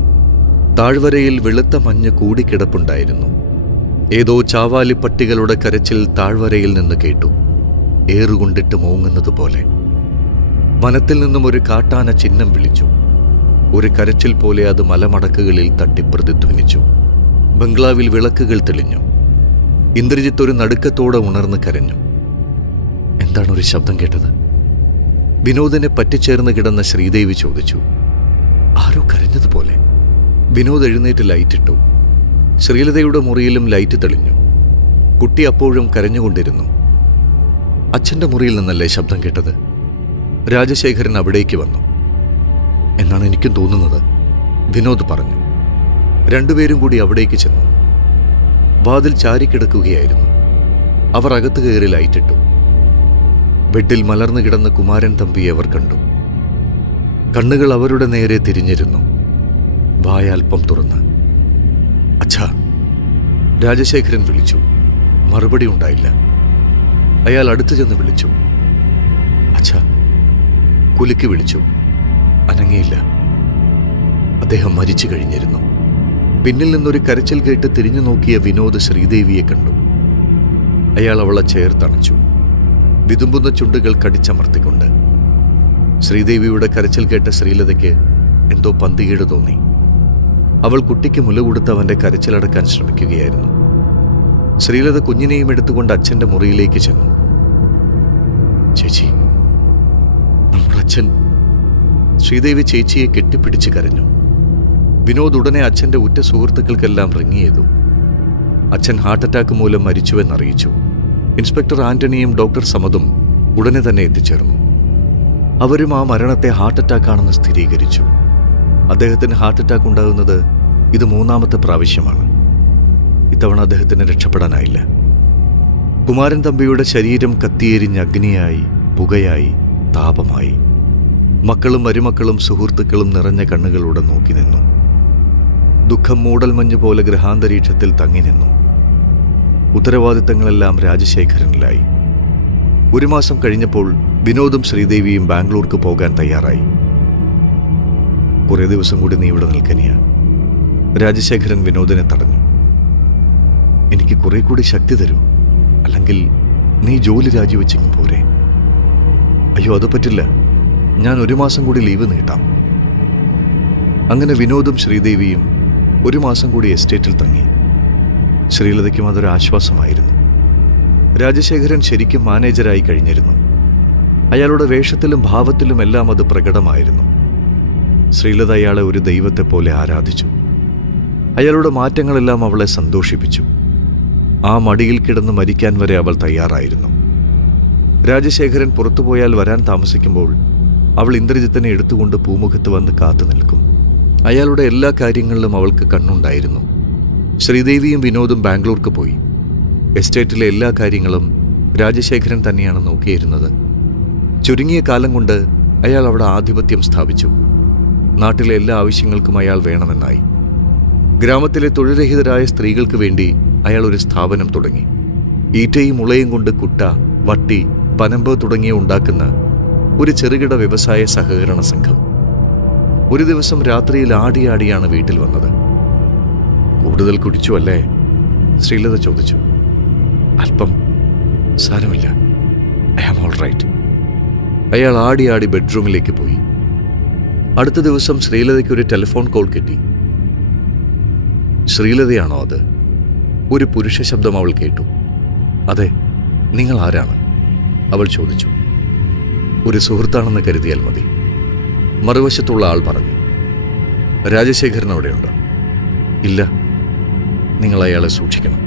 താഴ്വരയിൽ വെളുത്ത മഞ്ഞ് കൂടിക്കിടപ്പുണ്ടായിരുന്നു. ഏതോ ചാവാലിപ്പട്ടികളുടെ കരച്ചിൽ താഴ്വരയിൽ നിന്ന് കേട്ടു, ഏറുകൊണ്ടിട്ട് മോങ്ങുന്നത് പോലെ. വനത്തിൽ നിന്നും ഒരു കാട്ടാന ചിഹ്നം വിളിച്ചു. ഒരു കരച്ചിൽ പോലെ അത് മലമടക്കുകളിൽ തട്ടി പ്രതിധ്വനിച്ചു. ബംഗ്ലാവിൽ വിളക്കുകൾ തെളിഞ്ഞു. ഇന്ദ്രജിത്ത് ഒരു നടുക്കത്തോടെ ഉണർന്ന് കരഞ്ഞു. എന്താണൊരു ശബ്ദം കേട്ടത്? വിനോദിനെ പറ്റിച്ചേർന്ന് കിടന്ന ശ്രീദേവി ചോദിച്ചു. ആരോ കരഞ്ഞതുപോലെ. വിനോദ് എഴുന്നേറ്റ് ലൈറ്റിട്ടു. ശ്രീലതയുടെ മുറിയിലും ലൈറ്റ് തെളിഞ്ഞു. കുട്ടി അപ്പോഴും കരഞ്ഞുകൊണ്ടിരുന്നു. അച്ഛൻ്റെ മുറിയിൽ നിന്നല്ലേ ശബ്ദം കേട്ടത്? രാജശേഖരൻ അവിടേക്ക് വന്നു എന്നാണ് എനിക്കും തോന്നുന്നത്, വിനോദ് പറഞ്ഞു. രണ്ടുപേരും കൂടി അവിടേക്ക് ചെന്നു. വാതിൽ ചാരിക്കിടക്കുകയായിരുന്നു. അവർ അകത്ത് കയറി ലൈറ്റിട്ടു. ബെഡിൽ മലർന്നു കിടന്ന കുമാരൻ തമ്പിയെ അവർ കണ്ടു. കണ്ണുകൾ അവരുടെ നേരെ തിരിഞ്ഞിരുന്നു. വായൽപ്പം തുറന്ന് അച്ഛാ, രാജശേഖരൻ വിളിച്ചു. മറുപടി ഉണ്ടായില്ല. അയാൾ അടുത്തു ചെന്ന് വിളിച്ചു. അച്ഛാ, കുലുക്കി വിളിച്ചു. അനങ്ങിയില്ല. അദ്ദേഹം മരിച്ചു കഴിഞ്ഞിരുന്നു. പിന്നിൽ നിന്നൊരു കരച്ചിൽ കേട്ട് തിരിഞ്ഞു നോക്കിയ വിനോദ് ശ്രീദേവിയെ കണ്ടു. അയാൾ അവളെ ചേർത്തണച്ചു, വിതുമ്പുന്ന ചുണ്ടുകൾ കടിച്ചമർത്തിക്കൊണ്ട്. ശ്രീദേവിയുടെ കരച്ചിൽ കേട്ട ശ്രീലതയ്ക്ക് എന്തോ പന്തികേട് തോന്നി. അവൾ കുട്ടിക്ക് മുല കൊടുത്ത് അവന്റെ കരച്ചിലടക്കാൻ ശ്രമിക്കുകയായിരുന്നു. ശ്രീലത കുഞ്ഞിനെയും എടുത്തുകൊണ്ട് അച്ഛന്റെ മുറിയിലേക്ക് ചെന്നു. ചേച്ചി, നമ്മുടെ അച്ഛൻ. ശ്രീദേവി ചേച്ചിയെ കെട്ടിപ്പിടിച്ച് കരഞ്ഞു. വിനോദ് ഉടനെ അച്ഛന്റെ ഉറ്റ സുഹൃത്തുക്കൾക്കെല്ലാം റിങ് ചെയ്തു. അച്ഛൻ ഹാർട്ട് അറ്റാക്ക് മൂലം മരിച്ചുവെന്നറിയിച്ചു. ഇൻസ്പെക്ടർ ആന്റണിയും ഡോക്ടർ സമതും ഉടനെ തന്നെ എത്തിച്ചേർന്നു. അവരും ആ മരണത്തെ ഹാർട്ട് അറ്റാക്കാണെന്ന് സ്ഥിരീകരിച്ചു. അദ്ദേഹത്തിന് ഹാർട്ട് അറ്റാക്ക് ഉണ്ടാകുന്നത് ഇത് 3ാമത്തെ പ്രാവശ്യമാണ്. ഇത്തവണ അദ്ദേഹത്തിന് രക്ഷപ്പെടാനായില്ല. കുമാരൻ തമ്പിയുടെ ശരീരം കത്തിയെരിഞ്ഞ് അഗ്നിയായി, പുകയായി, താപമായി. മക്കളും മരുമക്കളും സുഹൃത്തുക്കളും നിറഞ്ഞ കണ്ണുകളോടെ നോക്കി നിന്നു. ദുഃഖം മൂടൽമഞ്ഞ് പോലെ ഗൃഹാന്തരീക്ഷത്തിൽ തങ്ങി നിന്നു. ഉത്തരവാദിത്തങ്ങളെല്ലാം രാജശേഖരനിലായി. 1 മാസം കഴിഞ്ഞപ്പോൾ വിനോദും ശ്രീദേവിയും ബാംഗ്ലൂർക്ക് പോകാൻ തയ്യാറായി. കുറേ ദിവസം കൂടി നീ ഇവിടെ നിൽക്കനിയ. രാജശേഖരൻ വിനോദിനെ തടഞ്ഞു. എനിക്ക് കുറെ കൂടി ശക്തി തരൂ, അല്ലെങ്കിൽ നീ ജോലി രാജിവെച്ചെങ്കിൽ പോരെ. അയ്യോ, അത് പറ്റില്ല, ഞാൻ 1 മാസം കൂടി ലീവ് നീട്ടാം. അങ്ങനെ വിനോദും ശ്രീദേവിയും 1 മാസം കൂടി എസ്റ്റേറ്റിൽ തങ്ങി. ശ്രീലതയ്ക്കും അതൊരു ആശ്വാസമായിരുന്നു. രാജശേഖരൻ ശരിക്കും മാനേജരായി കഴിഞ്ഞിരുന്നു. അയാളുടെ വേഷത്തിലും ഭാവത്തിലും എല്ലാം അത് പ്രകടമായിരുന്നു. ശ്രീലത അയാളെ ഒരു ദൈവത്തെ പോലെ ആരാധിച്ചു. അയാളുടെ മാറ്റങ്ങളെല്ലാം അവളെ സന്തോഷിപ്പിച്ചു. ആ മടിയിൽ കിടന്ന് മരിക്കാൻ വരെ അവൾ തയ്യാറായിരുന്നു. രാജശേഖരൻ പുറത്തുപോയാൽ വരാൻ താമസിക്കുമ്പോൾ അവൾ ഇന്ദ്രജിത്തിനെ എടുത്തുകൊണ്ട് പൂമുഖത്ത് വന്ന് കാത്തു നിൽക്കും. അയാളുടെ എല്ലാ കാര്യങ്ങളിലും അവൾക്ക് കണ്ണുണ്ടായിരുന്നു. ശ്രീദേവിയും വിനോദും ബാംഗ്ലൂർക്ക് പോയി. എസ്റ്റേറ്റിലെ എല്ലാ കാര്യങ്ങളും രാജശേഖരൻ തന്നെയാണ് നോക്കിയിരുന്നത്. ചുരുങ്ങിയ കാലം കൊണ്ട് അയാൾ അവിടെ ആധിപത്യം സ്ഥാപിച്ചു. നാട്ടിലെ എല്ലാ ആവശ്യങ്ങൾക്കും അയാൾ വേണമെന്നായി. ഗ്രാമത്തിലെ തൊഴിൽരഹിതരായ സ്ത്രീകൾക്ക് വേണ്ടി അയാൾ ഒരു സ്ഥാപനം തുടങ്ങി. ഈറ്റയും മുളയും കൊണ്ട് കുട്ട, വട്ടി, പനമ്പ് തുടങ്ങിയ ഉണ്ടാക്കുന്ന ഒരു ചെറുകിട വ്യവസായ സഹകരണ സംഘം. ഒരു ദിവസം രാത്രിയിൽ ആടിയാടിയാണ് വീട്ടിൽ വന്നത്. കൂടുതൽ കുടിച്ചു അല്ലേ? ശ്രീലത ചോദിച്ചു. അല്പം. സാരമില്ല, ഐ ആം ഓൾ റൈറ്റ്. അയാൾ ആടിയാടി ബെഡ്റൂമിലേക്ക് പോയി. അടുത്ത ദിവസം ശ്രീലതയ്ക്ക് ഒരു ടെലിഫോൺ കോൾ കിട്ടി. ശ്രീലതയാണോ അത്? ഒരു പുരുഷ ശബ്ദം അവൾ കേട്ടു. അതെ, നിങ്ങൾ ആരാണ്? അവൾ ചോദിച്ചു. ഒരു സുഹൃത്താണെന്ന് കരുതിയാൽ മതി, മറുവശത്തുള്ള ആൾ പറഞ്ഞു. രാജശേഖരൻ അവിടെയുണ്ട്? ഇല്ല, നിങ്ങൾ അയാളെ സൂക്ഷിക്കണം,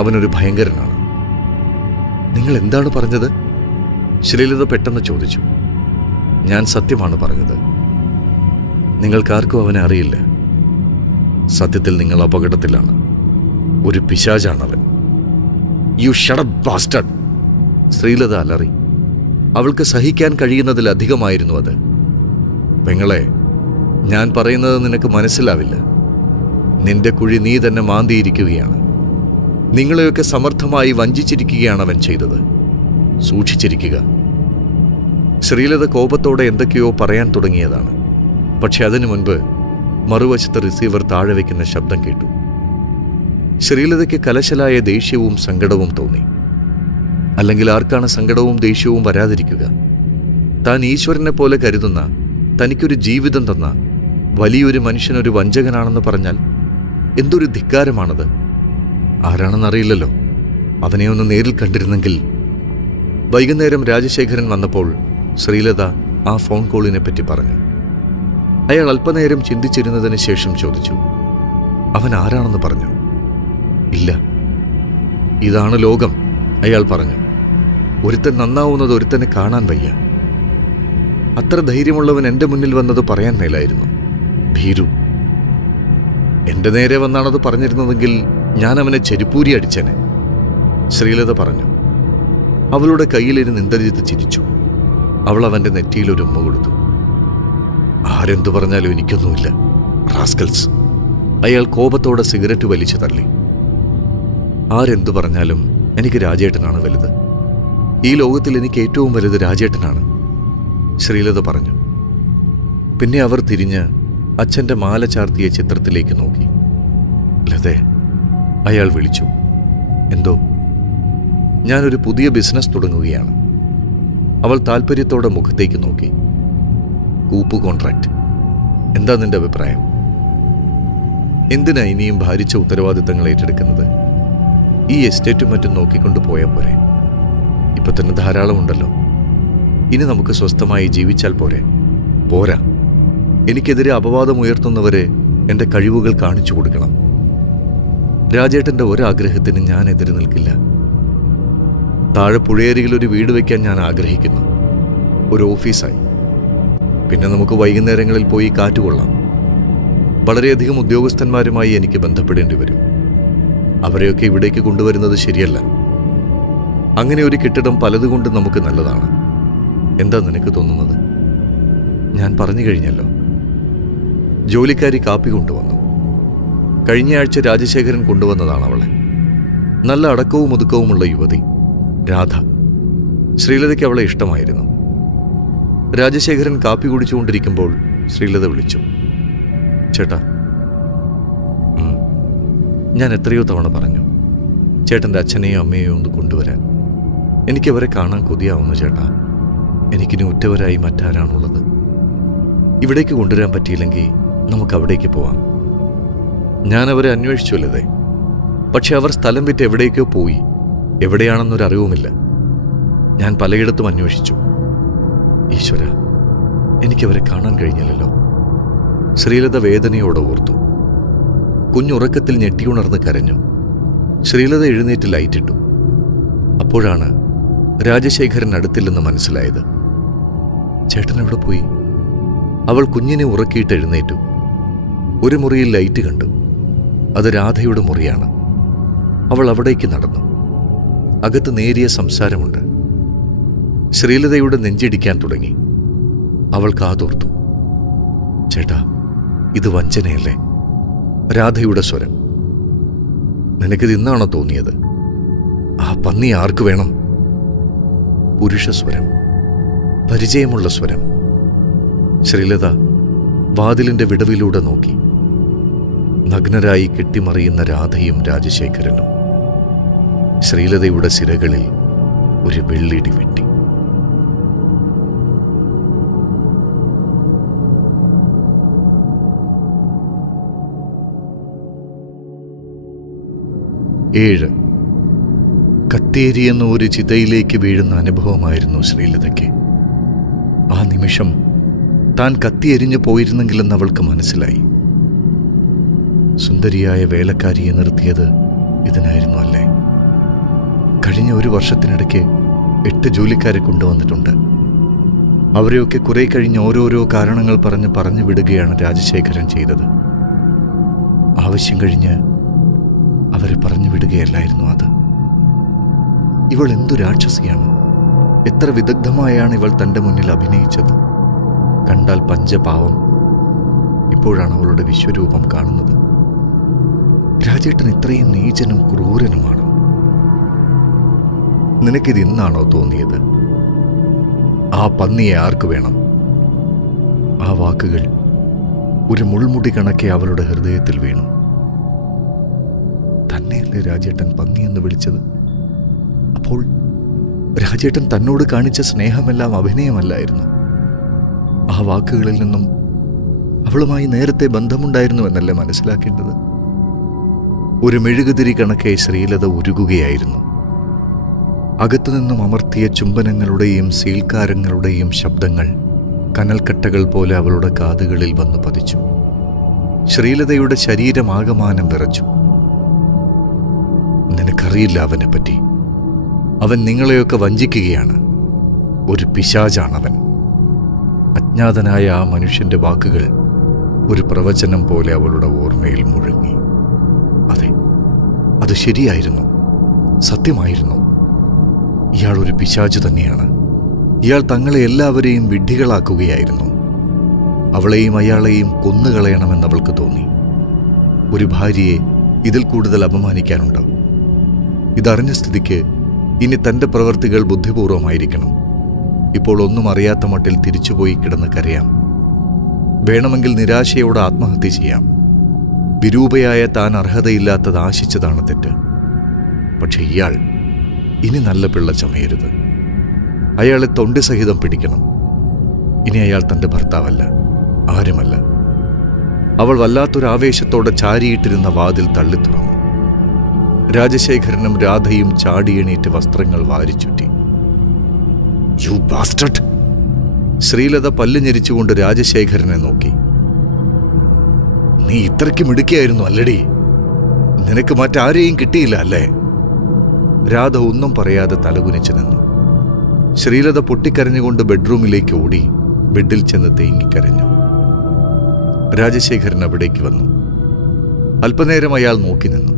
അവനൊരു ഭയങ്കരനാണ്. നിങ്ങൾ എന്താണ് പറഞ്ഞത്? ശ്രീലത പെട്ടെന്ന് ചോദിച്ചു. ഞാൻ സത്യമാണ് പറഞ്ഞത്. നിങ്ങൾക്കാർക്കും അവനെ അറിയില്ല. സത്യത്തിൽ നിങ്ങൾ അപകടത്തിലാണ്. ഒരു പിശാചാണവൻ. You shut up bastard! Sreelatha അലറി. അവൾക്ക് സഹിക്കാൻ കഴിയുന്നതിലധികമായിരുന്നു അത്. പെങ്ങളെ, ഞാൻ പറയുന്നത് നിനക്ക് മനസ്സിലാവില്ല. നിന്റെ കുഴി നീ തന്നെ മാന്തിയിരിക്കുകയാണ്. നിങ്ങളെയൊക്കെ സമർത്ഥമായി വഞ്ചിച്ചിരിക്കുകയാണ് അവൻ ചെയ്തത്. സൂക്ഷിച്ചിരിക്കുക. ശ്രീലത കോപത്തോടെ എന്തൊക്കെയോ പറയാൻ തുടങ്ങിയതാണ്. പക്ഷെ അതിനു മുൻപ് മറുവശത്ത് റിസീവർ താഴെ വയ്ക്കുന്ന ശബ്ദം കേട്ടു. ശ്രീലതയ്ക്ക് കലശലായ ദേഷ്യവും സങ്കടവും തോന്നി. അല്ലെങ്കിൽ ആർക്കാണ് സങ്കടവും ദേഷ്യവും വരാതിരിക്കുക? താൻ ഈശ്വരനെ പോലെ കരുതുന്ന, തനിക്കൊരു ജീവിതം തന്ന വലിയൊരു മനുഷ്യനൊരു വഞ്ചകനാണെന്ന് പറഞ്ഞാൽ എന്തൊരു ധിക്കാരമാണത്! ആരാണെന്നറിയില്ലല്ലോ. അവനെ ഒന്ന് നേരിൽ കണ്ടിരുന്നെങ്കിൽ. വൈകുന്നേരം രാജശേഖരൻ വന്നപ്പോൾ ശ്രീലത ആ ഫോൺ കോളിനെ പറ്റി പറഞ്ഞു. അയാൾ അല്പനേരം ചിന്തിച്ചിരുന്നതിന് ശേഷം ചോദിച്ചു, അവൻ ആരാണെന്ന് പറഞ്ഞു? ഇല്ല, ഇതാണ് ലോകം, അയാൾ പറഞ്ഞു. ഒരുത്തൻ നന്നാവുന്നത് ഒരുത്തനെ കാണാൻ വയ്യ. അത്ര ധൈര്യമുള്ളവൻ എൻ്റെ മുന്നിൽ വന്നത് പറയാൻ മേലായിരുന്നു. ഭീരു. എൻ്റെ നേരെ വന്നാണത് പറഞ്ഞിരുന്നതെങ്കിൽ ഞാൻ അവനെ ചെരുപ്പൂരി അടിച്ചേനെ. ശ്രീലത പറഞ്ഞു. അവളുടെ കയ്യിലിരുന്ന് ഇന്ദ്രജിത്ത് ചിരിച്ചു. അവൾ അവൻ്റെ നെറ്റിയിൽ ഒരു ഉമ്മ കൊടുത്തു. ആരെന്തു പറഞ്ഞാലും എനിക്കൊന്നുമില്ല, റാസ്കൽസ്. അയാൾ കോപത്തോടെ സിഗരറ്റ് വലിച്ചു തള്ളി. ആരെന്തു പറഞ്ഞാലും എനിക്ക് രാജേട്ടനാണ് വലുത്. ഈ ലോകത്തിൽ എനിക്ക് ഏറ്റവും വലുത് രാജേട്ടനാണ്, ശ്രീലത പറഞ്ഞു. പിന്നെ അവർ തിരിഞ്ഞ് അച്ഛൻ്റെ മാല ചാർത്തിയ ചിത്രത്തിലേക്ക് നോക്കി. ലതേ, അയാൾ വിളിച്ചു. എന്തോ? ഞാനൊരു പുതിയ ബിസിനസ് തുടങ്ങുകയാണ്. അവൾ താൽപ്പര്യത്തോടെ മുഖത്തേക്ക് നോക്കി. കൂപ്പ് കോൺട്രാക്ട്. എന്താ നിന്റെ അഭിപ്രായം? എന്തിനാ ഇനിയും ഭാരിച്ച ഉത്തരവാദിത്തങ്ങൾ ഏറ്റെടുക്കുന്നത്? ഈ എസ്റ്റേറ്റും മറ്റും നോക്കിക്കൊണ്ടു പോയാൽ പോരെ? ഇപ്പൊ തന്നെ ധാരാളം ഉണ്ടല്ലോ. ഇനി നമുക്ക് സ്വസ്ഥമായി ജീവിച്ചാൽ പോരെ? പോരാ, എനിക്കെതിരെ അപവാദം ഉയർത്തുന്നവരെ എൻ്റെ കഴിവുകൾ കാണിച്ചു കൊടുക്കണം. രാജേട്ടൻ്റെ ഒരാഗ്രഹത്തിന് ഞാൻ എതിര് നിൽക്കില്ല. താഴെ പുഴയരികിൽ ഒരു വീട് വയ്ക്കാൻ ഞാൻ ആഗ്രഹിക്കുന്നു, ഒരു ഓഫീസായി. പിന്നെ നമുക്ക് വൈകുന്നേരങ്ങളിൽ പോയി കാറ്റുകൊള്ളാം. വളരെയധികം ഉദ്യോഗസ്ഥന്മാരുമായി എനിക്ക് ബന്ധപ്പെടേണ്ടി വരും. അവരെയൊക്കെ ഇവിടേക്ക് കൊണ്ടുവരുന്നത് ശരിയല്ല. അങ്ങനെ ഒരു കെട്ടിടം പലതുകൊണ്ടും നമുക്ക് നല്ലതാണ്. എന്താ നിനക്ക് തോന്നുന്നത്? ഞാൻ പറഞ്ഞു കഴിഞ്ഞല്ലോ. ജോലിക്കാരി കാപ്പി കൊണ്ടുവന്നു. കഴിഞ്ഞയാഴ്ച രാജശേഖരൻ കൊണ്ടുവന്നതാണ് അവളെ. നല്ല അടക്കവും ഒതുക്കവുമുള്ള യുവതി, രാധ. ശ്രീലതയ്ക്ക് അവളെ ഇഷ്ടമായിരുന്നു. രാജശേഖരൻ കാപ്പി കുടിച്ചുകൊണ്ടിരിക്കുമ്പോൾ ശ്രീലത വിളിച്ചു. ചേട്ടാ. ഞാൻ എത്രയോ തവണ പറഞ്ഞു ചേട്ടൻ്റെ അച്ഛനെയോ അമ്മയെയോ ഒന്ന് കൊണ്ടുവരാൻ. എനിക്കവരെ കാണാൻ കൊതിയാവുന്നു ചേട്ടാ. എനിക്കിനി ഉറ്റവരായി മറ്റാരാണുള്ളത്? ഇവിടേക്ക് കൊണ്ടുവരാൻ പറ്റിയില്ലെങ്കിൽ നമുക്ക് അവിടേക്ക് പോവാം. ഞാനവരെ അന്വേഷിച്ചു അല്ലതേ. പക്ഷെ അവർ സ്ഥലം വിറ്റ് എവിടേക്കോ പോയി. എവിടെയാണെന്നൊരറിവുമില്ല. ഞാൻ പലയിടത്തും അന്വേഷിച്ചു. ഈശ്വര, എനിക്കവരെ കാണാൻ കഴിഞ്ഞില്ലല്ലോ. ശ്രീലത വേദനയോടെ ഓർത്തു. കുഞ്ഞുറക്കത്തിൽ ഞെട്ടിയുണർന്ന് കരഞ്ഞു. ശ്രീലത എഴുന്നേറ്റ് ലൈറ്റിട്ടു. അപ്പോഴാണ് രാജശേഖരൻ അടുത്തില്ലെന്ന് മനസ്സിലായത്. ചേട്ടൻ എവിടെ പോയി? അവൾ കുഞ്ഞിനെ ഉറക്കിയിട്ട് എഴുന്നേറ്റു. ഒരു മുറിയിൽ ലൈറ്റ് കണ്ടു. അത് രാധയുടെ മുറിയാണ്. അവൾ അവിടേക്ക് നടന്നു. അകത്ത് നേരിയ സംസാരമുണ്ട്. ശ്രീലതയുടെ നെഞ്ചിടിക്കാൻ തുടങ്ങി. അവൾ കാതോർത്തു. ചേട്ടാ, ഇത് വഞ്ചനയല്ലേ? രാധയുടെ സ്വരം. നിനക്കിത് ഇന്നാണോ തോന്നിയത്? ആ പന്നി ആർക്ക് വേണം? പുരുഷസ്വരം, പരിചയമുള്ള സ്വരം. ശ്രീലത വാതിലിന്റെ വിടവിലൂടെ നോക്കി. നഗ്നരായി കെട്ടിമറിയുന്ന രാധയും രാജശേഖരനും. ശ്രീലതയുടെ സിരകളിൽ ഒരു വെള്ളിടി വെട്ടി. ഏഴ്. കത്തേരിയെന്ന ഒരു ചിതയിലേക്ക് വീഴുന്ന അനുഭവമായിരുന്നു ശ്രീലതയ്ക്ക്. ആ നിമിഷം താൻ കത്തിയെരിഞ്ഞു പോയിരുന്നെങ്കിലെന്ന് അവൾക്ക് മനസ്സിലായി. സുന്ദരിയായ വേലക്കാരിയെ നിർത്തിയത് ഇതിനായിരുന്നു അല്ലേ? കഴിഞ്ഞ ഒരു വർഷത്തിനിടയ്ക്ക് 8 ജോലിക്കാരെ കൊണ്ടുവന്നിട്ടുണ്ട്. അവരെയൊക്കെ കുറെ കഴിഞ്ഞ് ഓരോരോ കാരണങ്ങൾ പറഞ്ഞു വിടുകയാണ് രാജശേഖരൻ ചെയ്തത്. ആവശ്യം കഴിഞ്ഞ് അവരെ പറഞ്ഞു വിടുകയല്ലായിരുന്നു അത്. ഇവൾ എന്തു രാക്ഷസിയാണ്! എത്ര വിദഗ്ധമായാണ് ഇവൾ തൻ്റെ മുന്നിൽ അഭിനയിച്ചത്. കണ്ടാൽ പഞ്ചപാവം. ഇപ്പോഴാണ് അവളുടെ വിശ്വരൂപം കാണുന്നത്. രാജേട്ടൻ ഇത്രയും നീചനും ക്രൂരനുമാണ്. നിനക്കിത് ഇന്നാണോ തോന്നിയത്? ആ പന്നിയെ ആർക്ക് വേണം? ആ വാക്കുകൾ ഒരു മുൾമുടി കണക്കെ അവളുടെ ഹൃദയത്തിൽ വീണു. തന്നെയല്ലേ രാജേട്ടൻ പന്നിയെന്ന് വിളിച്ചത്? അപ്പോൾ രാജേട്ടൻ തന്നോട് കാണിച്ച സ്നേഹമെല്ലാം അഭിനയമല്ലായിരുന്നു. ആ വാക്കുകളിൽ നിന്നും അവളുമായി നേരത്തെ ബന്ധമുണ്ടായിരുന്നുവെന്നല്ലേ മനസ്സിലാക്കേണ്ടത്? ഒരു മെഴുകുതിരി കണക്കെ ശ്രീലത ഉരുകുകയായിരുന്നു. അകത്തുനിന്നും അമർത്തിയ ചുംബനങ്ങളുടെയും സീൽക്കാരങ്ങളുടെയും ശബ്ദങ്ങൾ കനൽക്കട്ടകൾ പോലെ അവളുടെ കാതുകളിൽ വന്നു പതിച്ചു. ശ്രീലതയുടെ ശരീരമാകമാനം വിറച്ചു. നിനക്കറിയില്ല അവനെപ്പറ്റി. അവൻ നിങ്ങളെയൊക്കെ വഞ്ചിക്കുകയാണ്. ഒരു പിശാചാണവൻ. അജ്ഞാതനായ ആ മനുഷ്യന്റെ വാക്കുകൾ ഒരു പ്രവചനം പോലെ അവളുടെ ഓർമ്മയിൽ മുഴങ്ങി. അതെ, അത് ശരിയായിരുന്നു, സത്യമായിരുന്നു. ഇയാൾ ഒരു പിശാച് തന്നെയാണ്. ഇയാൾ തങ്ങളെ എല്ലാവരെയും വിഡ്ഢികളാക്കുകയായിരുന്നു. അവളെയും അയാളെയും കൊന്നുകളയണമെന്ന് അവൾക്ക് തോന്നി. ഒരു ഭാര്യയെ ഇതിൽ കൂടുതൽ അപമാനിക്കാനുണ്ടോ? ഇതറിഞ്ഞ സ്ഥിതിക്ക് ഇനി തൻ്റെ പ്രവൃത്തികൾ ബുദ്ധിപൂർവമായിരിക്കണം. ഇപ്പോൾ ഒന്നും അറിയാത്ത മട്ടിൽ തിരിച്ചുപോയി കിടന്ന് കരയാം. വേണമെങ്കിൽ നിരാശയോടെ ആത്മഹത്യ ചെയ്യാം. വിരൂപയായ താൻ അർഹതയില്ലാത്തത് ആശിച്ചതാണ് തെറ്റ്. പക്ഷെ ഇയാൾ ഇനി നല്ല പിള്ള ചമയരുത്. അയാളെ തൊണ്ടി സഹിതം പിടിക്കണം. ഇനി അയാൾ തൻ്റെ ഭർത്താവല്ല, ആരുമല്ല. അവൾ വല്ലാത്തൊരാവേശത്തോടെ ചാരിയിട്ടിരുന്ന വാതിൽ തള്ളിത്തുറന്നു. രാജശേഖരനും രാധയും ചാടിയെണീറ്റ് വസ്ത്രങ്ങൾ വാരിച്ചുറ്റി. U bastard! ശ്രീലത പല്ല് ഞെരിച്ചുകൊണ്ട് രാജശേഖരനെ നോക്കി. നീ ഇത്രയ്ക്ക് മിടുക്കിയായിരുന്നു അല്ലടി? നിനക്ക് മറ്റാരെയും കിട്ടിയില്ല അല്ലേ? രാധ ഒന്നും പറയാതെ തലകുനിച്ചു നിന്നു. ശ്രീലത പൊട്ടിക്കരഞ്ഞുകൊണ്ട് ബെഡ്റൂമിലേക്ക് ഓടി ബെഡിൽ ചെന്ന് തേങ്ങിക്കരഞ്ഞു. രാജശേഖരൻ അവിടേക്ക് വന്നു. അല്പനേരം അയാൾ നോക്കി നിന്നു,